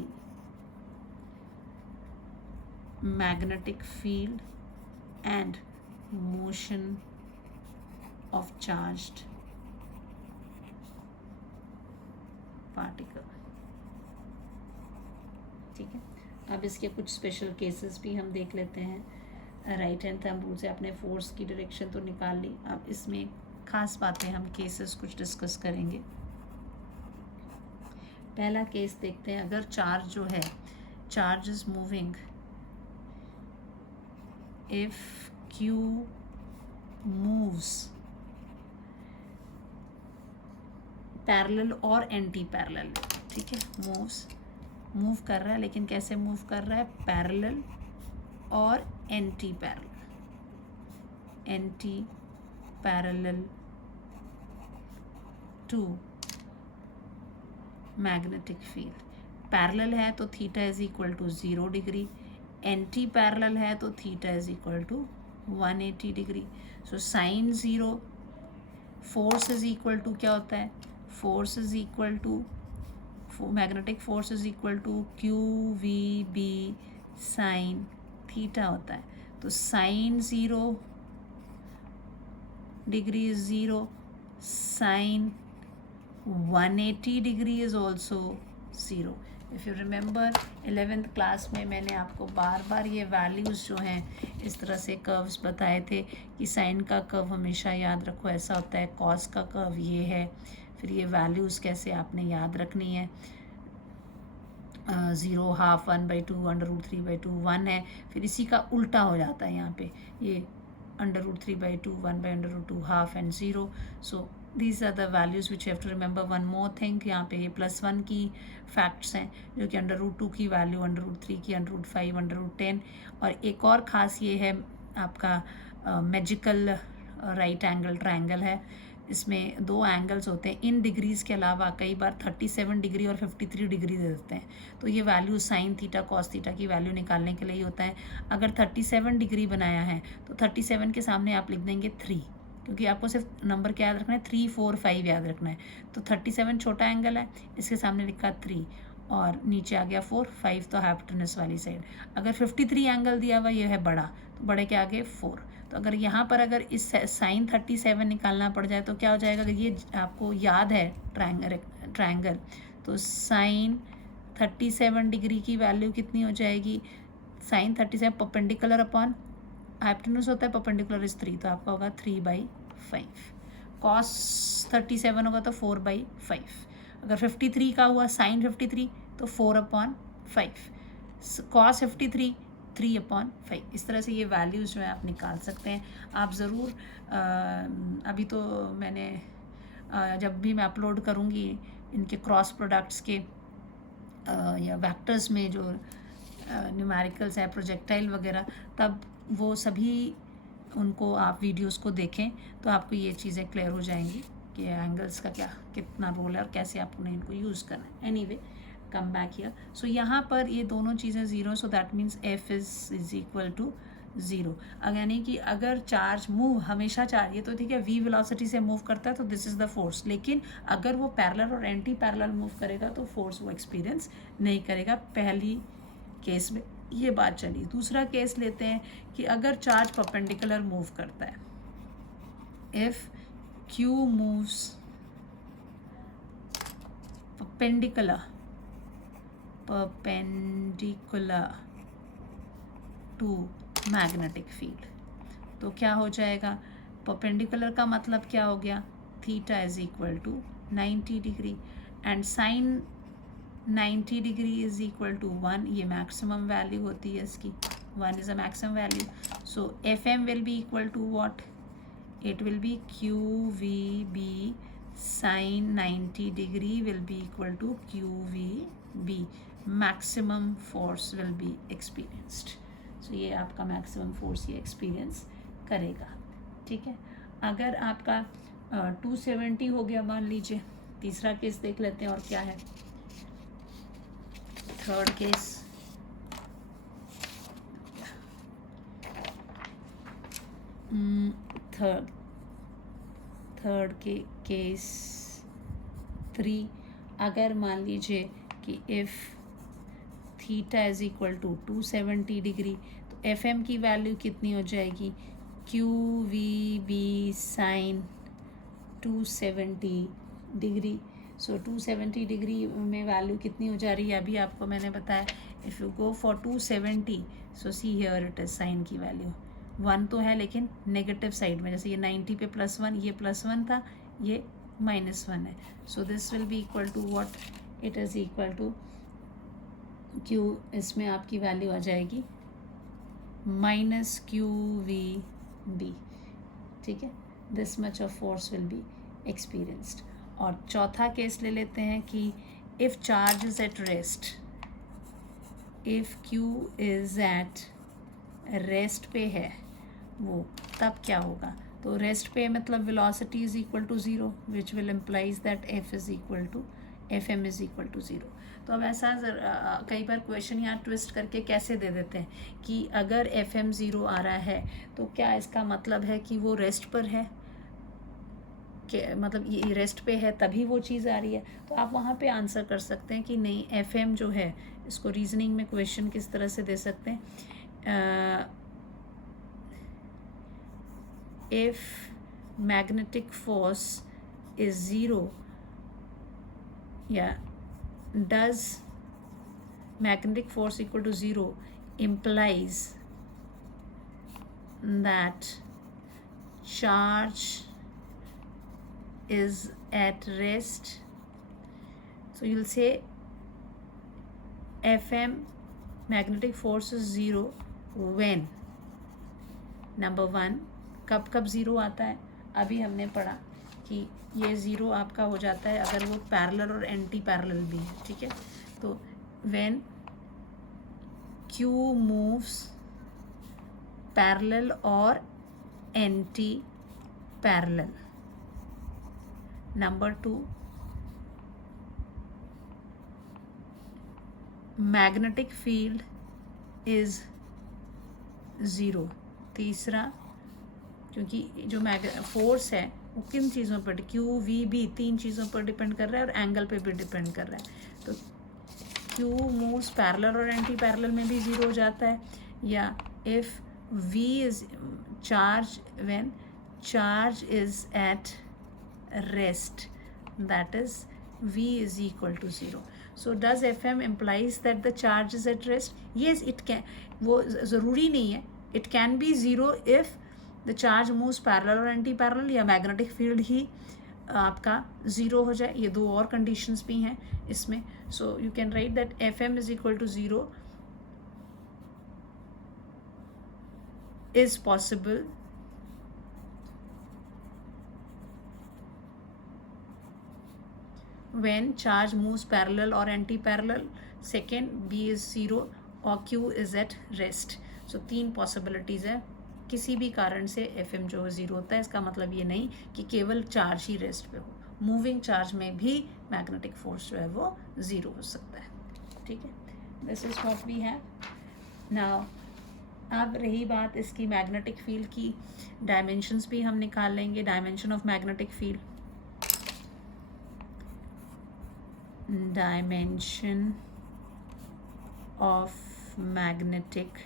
magnetic field and motion of charged particle. ठीक है, अब इसके कुछ special cases भी हम देख लेते हैं। राइट हैंड थंब रूल से आपने फोर्स की डायरेक्शन तो निकाल ली, अब इसमें खास बातें हम केसेस कुछ डिस्कस करेंगे। पहला केस देखते हैं, अगर चार्ज जो है, charge is moving, if Q moves parallel और एंटी पैरेलल, ठीक है, मूव कर रहा है, लेकिन कैसे मूव कर रहा है, पैरेलल और anti parallel to magnetic field. Parallel है तो theta is equal to 0 degree, anti parallel है तो theta is equal to 180 degree. So sine 0, force is equal to क्या होता है, force is equal to, magnetic force is equal to Q V B sine theta होता है। तो sine 0 degree is 0, sine 180 degree is also 0। If you remember 11th class में मैंने आपको बार बार ये वैल्यूज़ जो हैं इस तरह से कर्व्स बताए थे कि साइन का कर्व हमेशा याद रखो ऐसा होता है, कॉस का कर्व ये है, फिर ये वैल्यूज़ कैसे आपने याद रखनी है, 0 हाफ 1/2 √3/2 1 है, फिर इसी का उल्टा हो जाता है यहाँ पे, ये under root 3 by 2, 1 by under root 2, half and 0. So these are the values which you have to remember. One more thing, यहाँ पे ये +1 की फैक्ट्स हैं जो कि अंडर रूट 2 की वैल्यू, अंडर रूट 3 की, अंडर रूट 5, अंडर रूट 10. और एक और ख़ास ये है आपका मैजिकल राइट एंगल ट्रायंगल है. इसमें दो एंगल्स होते हैं. इन डिग्रीज़ के अलावा कई बार 37 डिग्री और 53 डिग्री दे देते हैं. तो ये value sine theta cos theta की वैल्यू निकालने के लिए ही होता है. अगर 37 डिग्री बनाया है तो 37 के सामने आप लिख देंगे 3, क्योंकि आपको सिर्फ नंबर क्या याद रखना है, 3, 4, 5 याद रखना है. तो 37 छोटा एंगल है, इसके सामने लिखा 3 और नीचे आ गया 4, 5 तो हाइपोटेनस वाली साइड. अगर 53 एंगल दिया हुआ ये है बड़ा, तो बड़े के आगे 4. तो अगर यहाँ पर अगर इस साइन 37 निकालना पड़ जाए तो क्या हो जाएगा. अगर ये आपको याद है ट्रायंगल, तो साइन 37 डिग्री की वैल्यू कितनी हो जाएगी. साइन 37 परपेंडिकुलर अपॉन हाइपोटेनस होता है, परपेंडिकुलर इज 3, तो आपका होगा 3/5. कॉस 37 होगा तो 4/5. अगर 53 का हुआ साइन 53 तो 4/5. कॉस 53 3/5. इस तरह से ये वैल्यूज़ जो है आप निकाल सकते हैं. आप ज़रूर अभी तो मैंने जब भी मैं अपलोड करूँगी इनके क्रॉस प्रोडक्ट्स के या वेक्टर्स में जो न्यूमेरिकल्स है, प्रोजेक्टाइल वगैरह, तब वो सभी उनको आप वीडियोस को देखें तो आपको ये चीज़ें क्लियर हो जाएंगी कि एंगल्स का क्या कितना रोल है और कैसे आपको इनको यूज़ करना है. Anyway, come back here. So यहाँ पर ये दोनों चीज़ें 0, so that means F is equal to 0. यानी कि अगर चार्ज मूव हमेशा चार्ज, ये तो ठीक है वी वेलोसिटी से मूव करता है तो दिस इज़ द फोर्स, लेकिन अगर वो पैरेलल और एंटी पैरेलल मूव करेगा तो फोर्स वो एक्सपीरियंस नहीं करेगा. पहली केस में ये बात चली. दूसरा केस लेते हैं कि अगर चार्ज परपेंडिकुलर मूव करता है, if Q moves perpendicular to magnetic field, तो क्या हो जाएगा. परपेंडिकुलर का मतलब क्या हो गया, theta is equal to 90 degree and sine 90 degree is equal to 1. ये मैक्सिमम वैल्यू होती है इसकी, 1 is a maximum value. So F M will be equal to what, it will be QVB sin 90 degree will be equal to QVB. Maximum force will be experienced. So ये आपका maximum force ये experience करेगा. ठीक है. अगर आपका 270 हो गया मान लीजिए. तीसरा केस देख लेते हैं और क्या है. थर्ड केस, थर्ड के केस 3. अगर मान लीजिए कि if theta is equal to 270 degree, तो एफ एम की वैल्यू कितनी हो जाएगी, Q V B sine 270 degree. So 270 degree में वैल्यू कितनी हो जा रही है, अभी आपको मैंने बताया. If you go for 270, so see here it is sine की वैल्यू 1 तो है लेकिन नेगेटिव साइड में, जैसे ये 90 पे +1, ये +1 था, ये -1 है. So this will be equal to what, it is equal to Q, इसमें आपकी वैल्यू आ जाएगी -QVB. ठीक है. This much of force will be experienced. और चौथा केस ले लेते हैं कि if charge is at rest, if Q is at rest पे है वो, तब क्या होगा. तो रेस्ट पे मतलब velocity is equal to 0, which will implies that F is equal to F M is equal to 0. तो अब ऐसा कई बार क्वेश्चन यहाँ ट्विस्ट करके कैसे दे देते हैं कि अगर एफ एम 0 आ रहा है तो क्या इसका मतलब है कि वो रेस्ट पर है, कि मतलब ये रेस्ट पे है तभी वो चीज़ आ रही है. तो आप वहाँ पे आंसर कर सकते हैं कि नहीं, एफ एम जो है, इसको रीजनिंग में क्वेश्चन किस तरह से दे सकते हैं. If magnetic force is 0, does magnetic force equal to 0 implies that charge is at rest. So you'll say Fm magnetic force is 0 when, number 1, कब कब ज़ीरो आता है, अभी हमने पढ़ा कि ये ज़ीरो आपका हो जाता है अगर वो पैरेलल और एंटी पैरेलल भी है, ठीक है। तो व्हेन Q मूव्स पैरेलल और anti parallel. Number 2, magnetic field is zero. तीसरा, क्योंकि जो फोर्स है वो किन चीज़ों पर, क्यू वी बी, तीन चीज़ों पर डिपेंड कर रहा है और एंगल पे भी डिपेंड कर रहा है। तो क्यू मूव्स पैरेलल और एंटी पैरेलल में भी ज़ीरो हो जाता है। या if V is charge, when charge is at rest, that is v is equal to 0. So does Fm implies that the charge is at rest? Yes, it can. वो ज़रूरी नहीं है, it can be 0 if the charge moves parallel or anti parallel, या magnetic field ही आपका zero हो जाए। ये दो और कंडीशंस भी हैं इसमें। सो you can right that Fm is equal to 0 is possible when charge moves parallel or anti-parallel, second B is 0 और Q is at rest. So तीन possibilities है, किसी भी कारण से Fm जो है ज़ीरो होता है। इसका मतलब ये नहीं कि केवल चार्ज ही रेस्ट पे हो, मूविंग चार्ज में भी मैग्नेटिक फोर्स जो है वो ज़ीरो हो सकता है, ठीक है। This is what we have now. अब रही बात इसकी मैग्नेटिक फील्ड की, डायमेंशंस भी हम निकाल लेंगे। Dimension of magnetic field, dimension of magnetic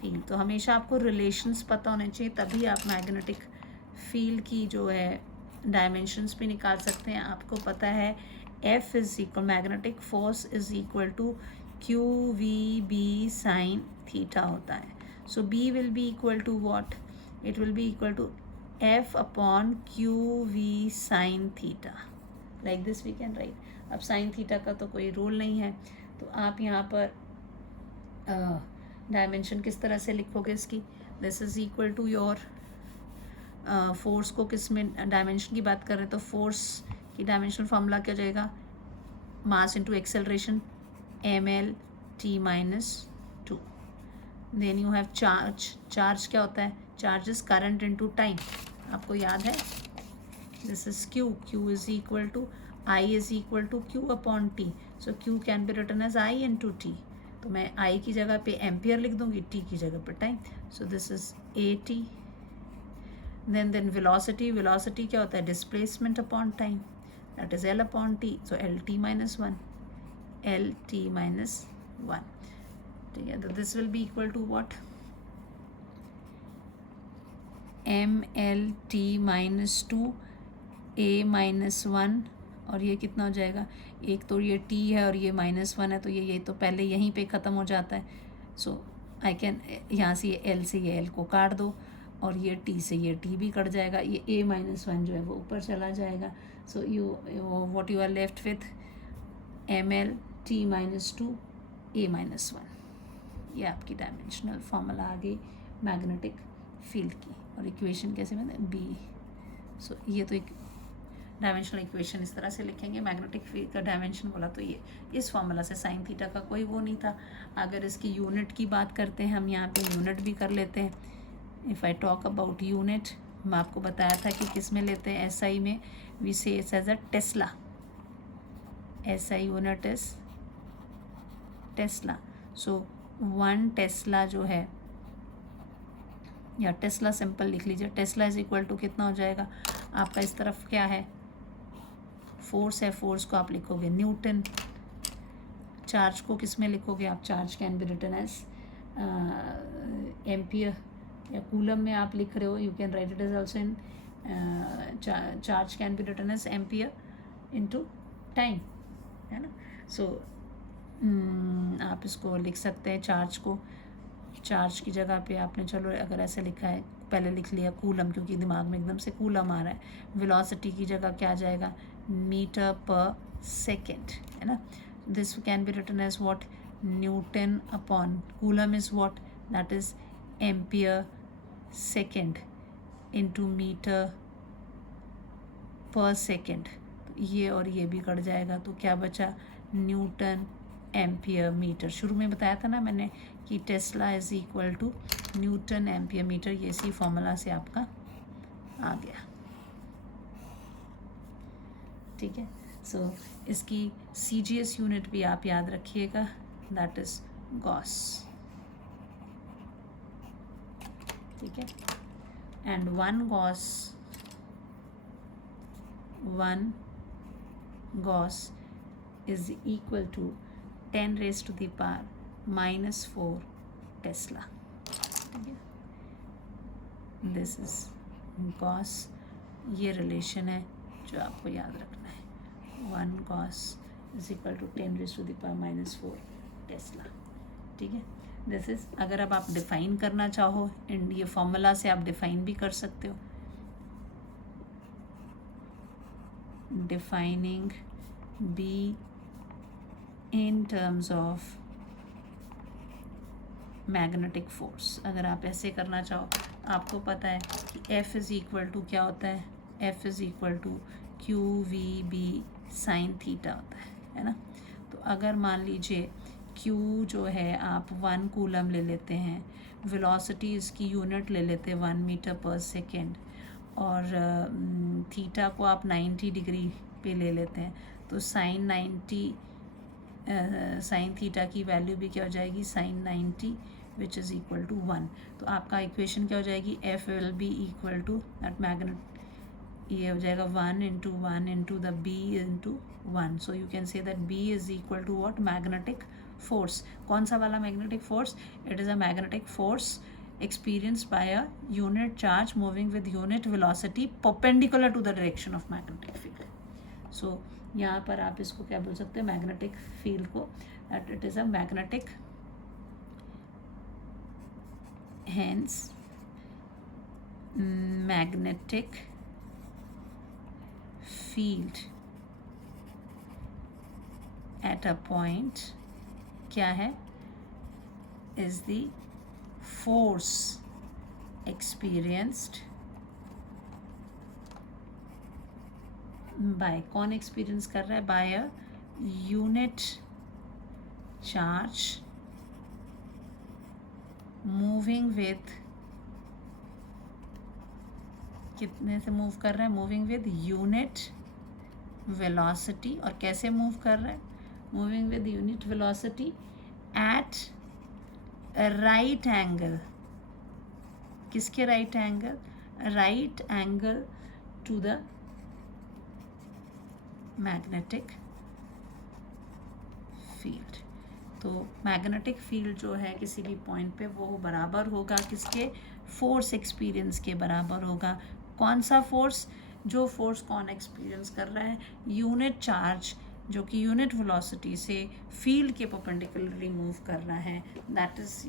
field, तो हमेशा आपको रिलेशंस पता होने चाहिए, तभी आप मैग्नेटिक फील्ड की जो है डायमेंशंस भी निकाल सकते हैं। आपको पता है F is equal, magnetic force is equal to Q V B sine theta होता है। So B will be equal to what, it will be equal to F upon Q V sine theta. Like this we can write. अब sine theta का तो कोई rule नहीं है, तो आप यहाँ पर डायमेंशन किस तरह से लिखोगे इसकी, this is equal to your force को किस में डायमेंशन की बात कर रहे हैं, तो फोर्स की डायमेंशनल फार्मूला क्या जाएगा, mass into acceleration ml t minus 2। Then you have charge, charge क्या होता है, charge is current into time, आपको याद है। This is Q. Q is equal to I is equal to Q upon T. So Q can be written as I into T. तो मैं I की जगह पे एम्पियर लिख दूंगी, T की जगह पे time. So this is AT. Then velocity. Velocity क्या होता है, displacement upon time. That is L upon T. So LT minus 1. LT minus 1. ठीक है, तो this will be equal to what? MLT minus 2 A minus 1, और ये कितना हो जाएगा, एक तो ये T है और ये -1 है, तो ये तो पहले यहीं पे ख़त्म हो जाता है। सो आई कैन, यहाँ से ये L से ये L को काट दो और ये T से ये T भी कट जाएगा, ये A माइनस 1 जो है वो ऊपर चला जाएगा। So you what you are left with ML T minus 2 A minus 1। ये आपकी डायमेंशनल फार्मूला आ गई मैग्नेटिक फील्ड की। और इक्वेशन कैसे बने, B। सो ये तो एक डायमेंशनल इक्वेशन इस तरह से लिखेंगे। मैग्नेटिक फील्ड का डायमेंशन बोला तो ये इस फॉर्मूला से साइन थीटा का कोई वो नहीं था। अगर इसकी यूनिट की बात करते हैं हम, यहाँ पे यूनिट भी कर लेते हैं। If I talk about unit, मैं आपको बताया था कि किस में लेते हैं, SI में। We say it's as a tesla, SI unit is tesla. So 1 tesla जो है, या टेस्ला सिंपल लिख लीजिए, टेस्ला इज इक्वल टू कितना हो जाएगा आपका, इस तरफ क्या है, फोर्स है, फोर्स को आप लिखोगे न्यूटन। चार्ज को किस में लिखोगे आप, charge can be written as ampere, या कूलम में आप लिख रहे हो, you can write it is also in charge can be written as ampere into time, है ना। सो आप इसको लिख सकते हैं, चार्ज को, चार्ज की जगह पे आपने चलो अगर ऐसे लिखा है, पहले लिख लिया कूलम, क्योंकि दिमाग में एकदम से कूलम आ रहा है। वेलोसिटी की जगह क्या आ जाएगा, मीटर पर सेकेंड, है ना। This can be written as what, newton upon coulomb is what, that is ampere second into metre per second, तो ये और ये भी कट जाएगा, तो क्या बचा, न्यूटन एम्पियर मीटर। शुरू में बताया था ना मैंने कि tesla is equal to newton ampere metre, ये इसी फॉर्मूला से आपका आ गया। ठीक है, सो इसकी CGS यूनिट भी आप याद रखिएगा, दैट इज गॉस। ठीक है, and one gauss is equal to 10 raised to the power -4 tesla. ठीक है, दिस इज गॉस, ये रिलेशन है जो आपको याद रखना है, 1 gauss is equal to 10 raised to the power -4 tesla. ठीक है, दिस इज, अगर अब आप डिफाइन करना चाहो ये फॉर्मूला से आप डिफाइन भी कर सकते हो। Defining B in terms of magnetic force, अगर आप ऐसे करना चाहो, आपको पता है कि F इज़ इक्वल टू क्या होता है, F is equal to QVB sine theta होता है ना। तो अगर मान लीजिए Q जो है आप 1 कूलम ले लेते हैं, वेलोसिटी इसकी यूनिट ले लेते हैं 1 मीटर पर सेकेंड, और थीटा को आप 90 डिग्री पे ले लेते हैं, तो साइन 90 साइन थीटा की वैल्यू भी क्या हो जाएगी, sine 90 which is equal to 1। तो आपका इक्वेशन क्या हो जाएगी, F will be equal to that magnet, ये हो जाएगा 1 into 1 into the B into 1। So you can say that B is equal to what, magnetic force. कौन सा वाला magnetic force, it is a magnetic force experienced by a unit charge moving with unit velocity perpendicular to the direction of magnetic field. So यहाँ पर आप इसको क्या बोल सकते हैं, मैग्नेटिक फील्ड को, that it is a magnetic, hence magnetic field at a point क्या है, is the force experienced by, कौन एक्सपीरियंस कर रहा है, by a unit charge moving with, कितने से मूव कर रहा है, मूविंग विद यूनिट वेलोसिटी, और कैसे मूव कर रहा है, moving with unit velocity at right angle, किसके right angle, right angle to the magnetic field. तो मैग्नेटिक फील्ड जो है किसी भी पॉइंट पे वो बराबर होगा किसके, फोर्स एक्सपीरियंस के बराबर होगा। कौन सा फोर्स, जो फोर्स कौन एक्सपीरियंस कर रहा है, यूनिट चार्ज जो कि यूनिट वेलोसिटी से फील्ड के परपेंडिकुलरली मूव कर रहा है, that is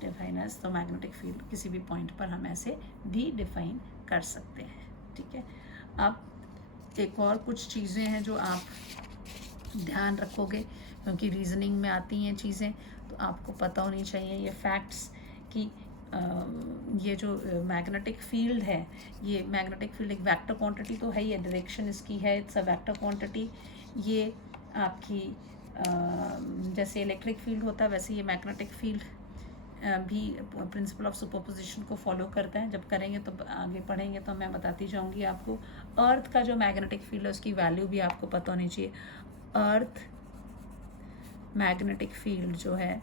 define as the magnetic field. किसी भी पॉइंट पर हम ऐसे भी डिफाइन कर सकते हैं। ठीक है, अब एक और कुछ चीज़ें हैं जो आप ध्यान रखोगे, क्योंकि रीजनिंग में आती हैं चीज़ें, तो आपको पता होनी चाहिए ये फैक्ट्स कि ये जो मैग्नेटिक फील्ड है, ये मैग्नेटिक फील्ड एक वेक्टर क्वांटिटी तो है ही, डायरेक्शन इसकी है, इट्स अ वेक्टर क्वांटिटी। ये आपकी जैसे इलेक्ट्रिक फील्ड होता है वैसे ये मैग्नेटिक फील्ड भी प्रिंसिपल ऑफ सुपरपोजिशन को फॉलो करता है। जब करेंगे तो आगे पढ़ेंगे तो मैं बताती जाऊंगी आपको। अर्थ का जो मैग्नेटिक फील्ड है उसकी वैल्यू भी आपको पता होनी चाहिए। अर्थ मैग्नेटिक फील्ड जो है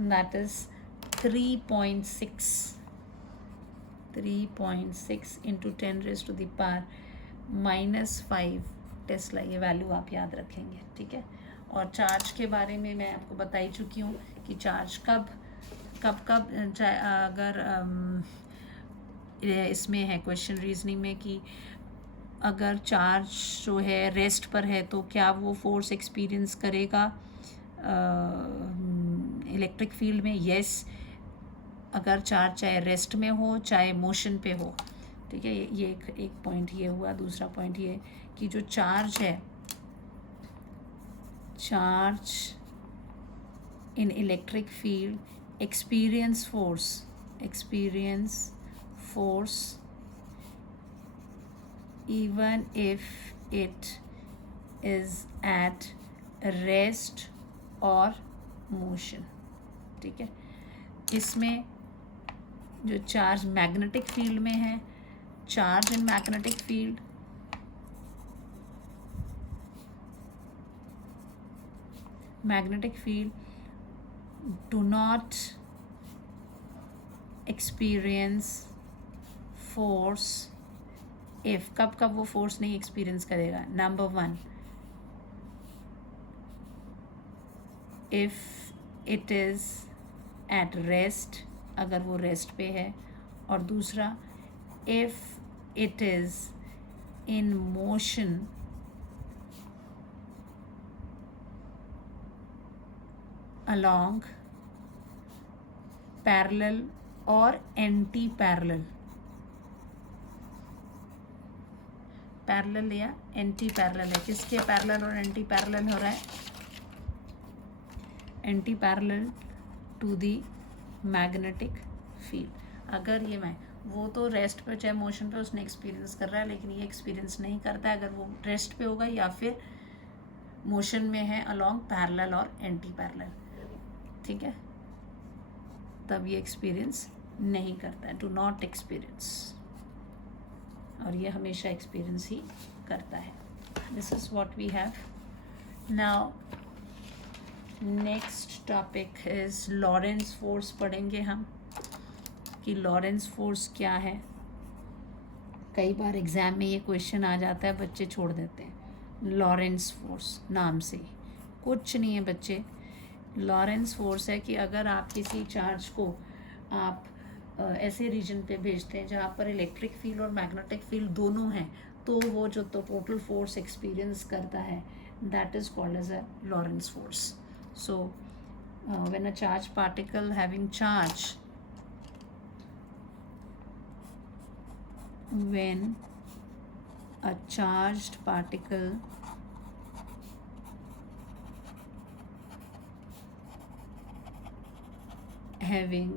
that is 3.6 into 10 raised to the power -5 Tesla, ये वैल्यू आप याद रखेंगे। ठीक है, और चार्ज के बारे में मैं आपको बता ही चुकी हूँ कि चार्ज कब अगर इसमें है क्वेश्चन रीजनिंग में कि अगर चार्ज जो है रेस्ट पर है तो क्या वो फोर्स एक्सपीरियंस करेगा इलेक्ट्रिक फील्ड में। यस, अगर चार्ज चाहे रेस्ट में हो चाहे मोशन पे हो। ठीक है, ये एक पॉइंट ये हुआ। दूसरा पॉइंट ये कि जो चार्ज है, charge in electric field experience force even if it is at rest or motion. ठीक है, इसमें जो चार्ज मैग्नेटिक फील्ड में है, charge in magnetic field do not experience force if, कब वो फोर्स नहीं एक्सपीरियंस करेगा? Number 1, if it is at rest, अगर वो रेस्ट पे है, और दूसरा if it is in motion along parallel और एंटी पैरेलल या एंटी पैरेलल है। किसके पैरेलल और एंटी पैरेलल हो रहा है? Anti parallel to the magnetic field. अगर ये वो तो रेस्ट पे चाहे मोशन पे उसने एक्सपीरियंस कर रहा है, लेकिन ये एक्सपीरियंस नहीं करता है अगर वो रेस्ट पे होगा या फिर मोशन में है अलोंग पैरेलल और एंटी पैरेलल। ठीक है, तब ये एक्सपीरियंस नहीं करता है, डू नॉट एक्सपीरियंस, और ये हमेशा एक्सपीरियंस ही करता है। This is what we have now. Next topic is Lorentz force. पढ़ेंगे हम कि लॉरेंस फोर्स क्या है। कई बार एग्जाम में ये क्वेश्चन आ जाता है, बच्चे छोड़ देते हैं। लॉरेंस फोर्स नाम से कुछ नहीं है बच्चे। लॉरेंस फोर्स है कि अगर आप किसी चार्ज को आप ऐसे रीजन पे भेजते हैं जहाँ पर इलेक्ट्रिक फील्ड और मैग्नेटिक फील्ड दोनों हैं, तो वो जो तो टोटल फोर्स एक्सपीरियंस करता है, that is called as a Lorentz force. So when a charge particle having charge, when a charged particle having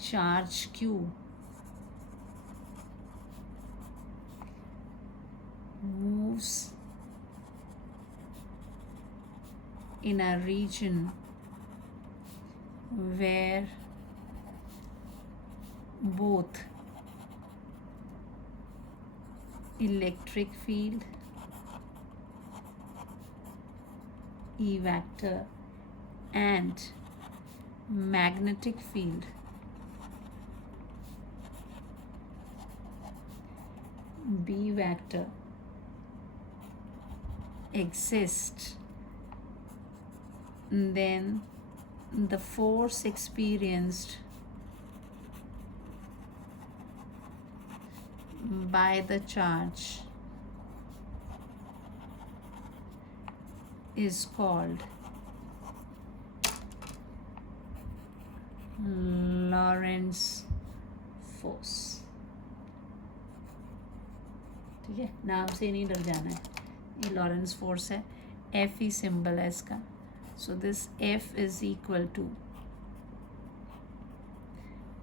charge q moves in a region where both electric field E vector and magnetic field B vector exist, then the force experienced by the charge is called Lorentz force। ठीक है, नाम से नहीं डर जाना है, ये Lorentz force है। एफ ही सिंबल है इसका। So this F is equal to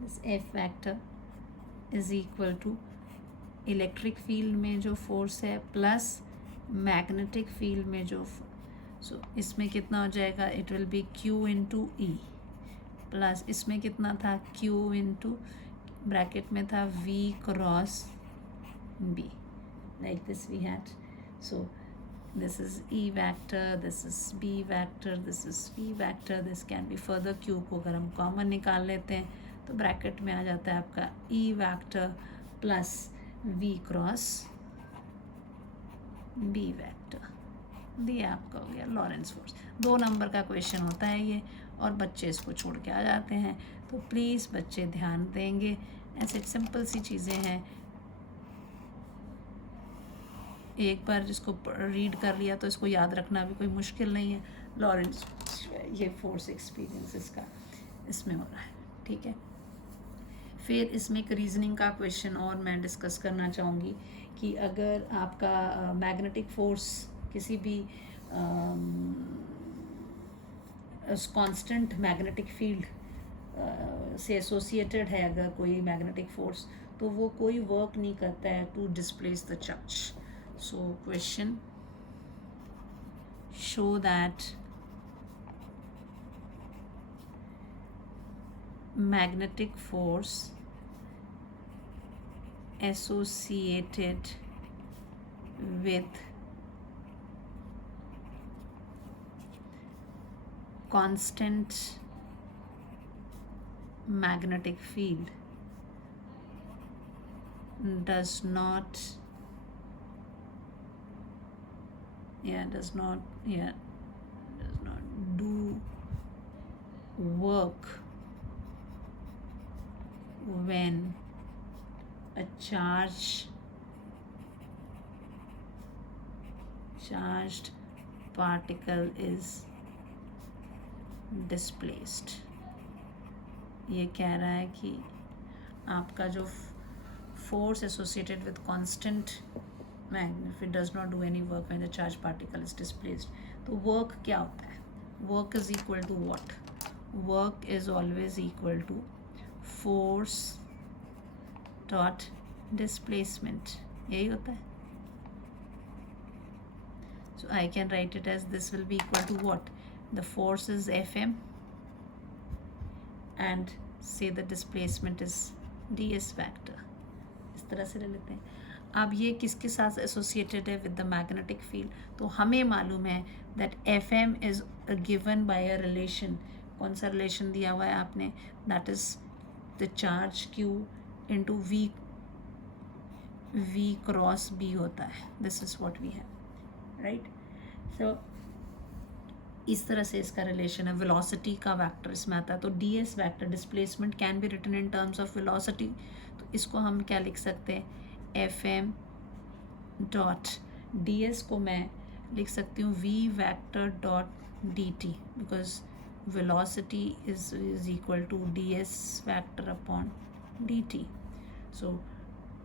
this F vector is equal to electric field में जो फोर्स है प्लस मैग्नेटिक फील्ड में जो सो इसमें कितना हो जाएगा? It will be Q into E, plus इसमें कितना था? क्यू इंटू ब्रैकेट में था V cross B, like this we had. So this is E vector, this is B vector, this is V vector, this can be further. Q को अगर हम common निकाल लेते हैं तो ब्रैकेट में आ जाता है आपका E vector plus V cross B vector. दिया आपका हो गया लॉरेंस फोर्स। 2 नंबर का क्वेश्चन होता है ये, और बच्चे इसको छोड़ के आ जाते हैं, तो प्लीज़ बच्चे ध्यान देंगे। ऐसे सिंपल सी चीज़ें हैं, एक बार जिसको रीड कर लिया तो इसको याद रखना भी कोई मुश्किल नहीं है। लॉरेंस ये फोर्स एक्सपीरियंस इसका इसमें हो रहा है। ठीक है, फिर इसमें एक रीजनिंग का क्वेश्चन और मैं डिस्कस करना चाहूँगी कि अगर आपका मैग्नेटिक फोर्स किसी भी कांस्टेंट मैग्नेटिक फील्ड से एसोसिएटेड है अगर कोई मैग्नेटिक फोर्स, तो वो कोई वर्क नहीं करता है to displace the charge. So question, show that magnetic force associated with constant magnetic field does not do work when a charged particle is displaced. ये कह रहा है कि आपका जो force associated with constant magnet, if it does not do any work when the charged particle is displaced, तो work क्या होता है? Work is equal to what? Work is always equal to force dot displacement. यही होता है. So I can write it as this will be equal to what? The force is Fm and say the displacement is ds vector. इस तरह से ले लेते हैं. अब ये किसके साथ एसोसिएटेड है विद द मैग्नेटिक फील्ड, तो हमें मालूम है that Fm is given by a relation. कौन सा रिलेशन दिया हुआ है आपने? That is the charge Q into V cross B होता है. This is what we have, right. So इस तरह से इसका रिलेशन है. वेलोसिटी का वेक्टर इसमें आता है, तो ds vector displacement can be written in terms of velocity. तो इसको हम क्या लिख सकते हैं? Fm डॉट ds को मैं लिख सकती हूँ v vector dot dt, because velocity is equal to ds vector upon dt. So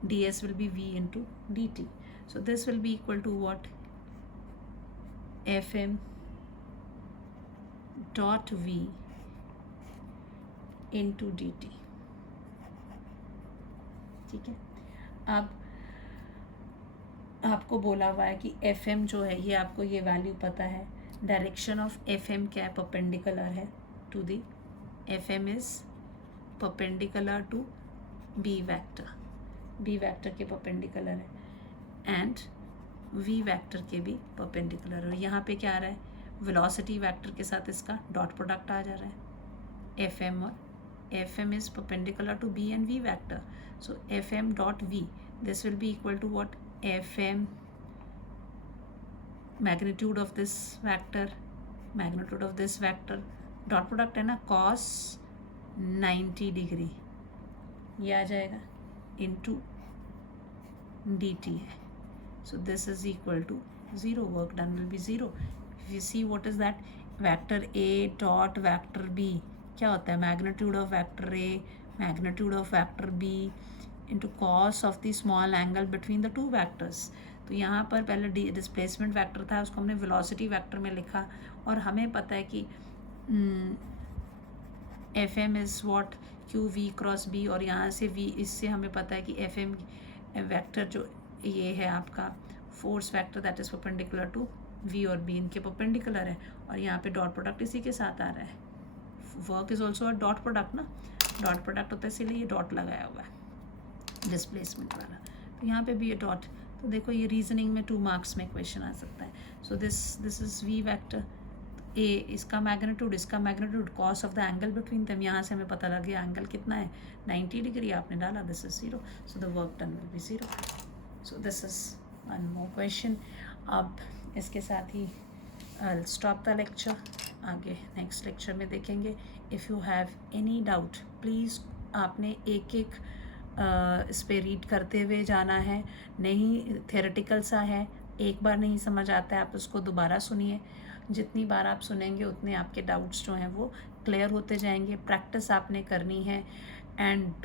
ds will be v into dt. So this will be equal to what? Fm dot v into dt. ठीक है. अब आपको बोला हुआ है कि Fm जो है, ये आपको ये वैल्यू पता है. डायरेक्शन ऑफ Fm क्या है? परपेंडिकुलर है to the. Fm is perpendicular to B vector. B vector के परपेंडिकुलर है एंड V वेक्टर के भी परपेंडिकुलर है. और यहाँ पे क्या आ रहा है? वेलोसिटी वेक्टर के साथ इसका डॉट प्रोडक्ट आ जा रहा है Fm, और Fm is perpendicular to B and V vector. So Fm dot V, this will be equal to what? Fm magnitude of this vector dot product है ना, cos 90 डिग्री ये आ जाएगा into dt है. So this is equal to 0. Work done will be 0. If you see what is that, vector A dot vector B क्या होता है? magnitude of vector A magnitude of vector B into cos of the small angle between the two vectors. तो यहाँ पर पहले displacement vector था, उसको हमने वेलोसिटी वेक्टर में लिखा. और हमें पता है कि Fm is what? Q V cross B. और यहाँ से V, इससे हमें पता है कि Fm वेक्टर जो ये है आपका force vector, that is perpendicular to V और B, इनके परपेंडिकुलर है. और यहाँ पे डॉट प्रोडक्ट इसी के साथ आ रहा है. Work is also a dot product ना, डॉट प्रोडक्ट होता है, इसीलिए ये डॉट लगाया हुआ है डिस्प्लेसमेंट वाला. तो यहाँ पे भी ये डॉट. तो देखो ये रीजनिंग में 2 मार्क्स में क्वेश्चन आ सकता है. So this is V vector A, इसका मैग्नीट्यूड, इसका magnitude, cos of the angle between them. यहाँ से हमें पता लग गया एंगल कितना है? 90 डिग्री आपने डाला. This is 0. So the work done will be 0. So this is one more question. अब इसके साथ ही आई स्टॉप द लेक्चर. आगे नेक्स्ट लेक्चर में देखेंगे. If you have any doubt please आपने एक इस पर रीड करते हुए जाना है. नहीं थेरेटिकल सा है, एक बार नहीं समझ आता है, आप उसको दोबारा सुनिए. जितनी बार आप सुनेंगे उतने आपके डाउट्स जो हैं वो क्लियर होते जाएंगे. प्रैक्टिस आपने करनी है एंड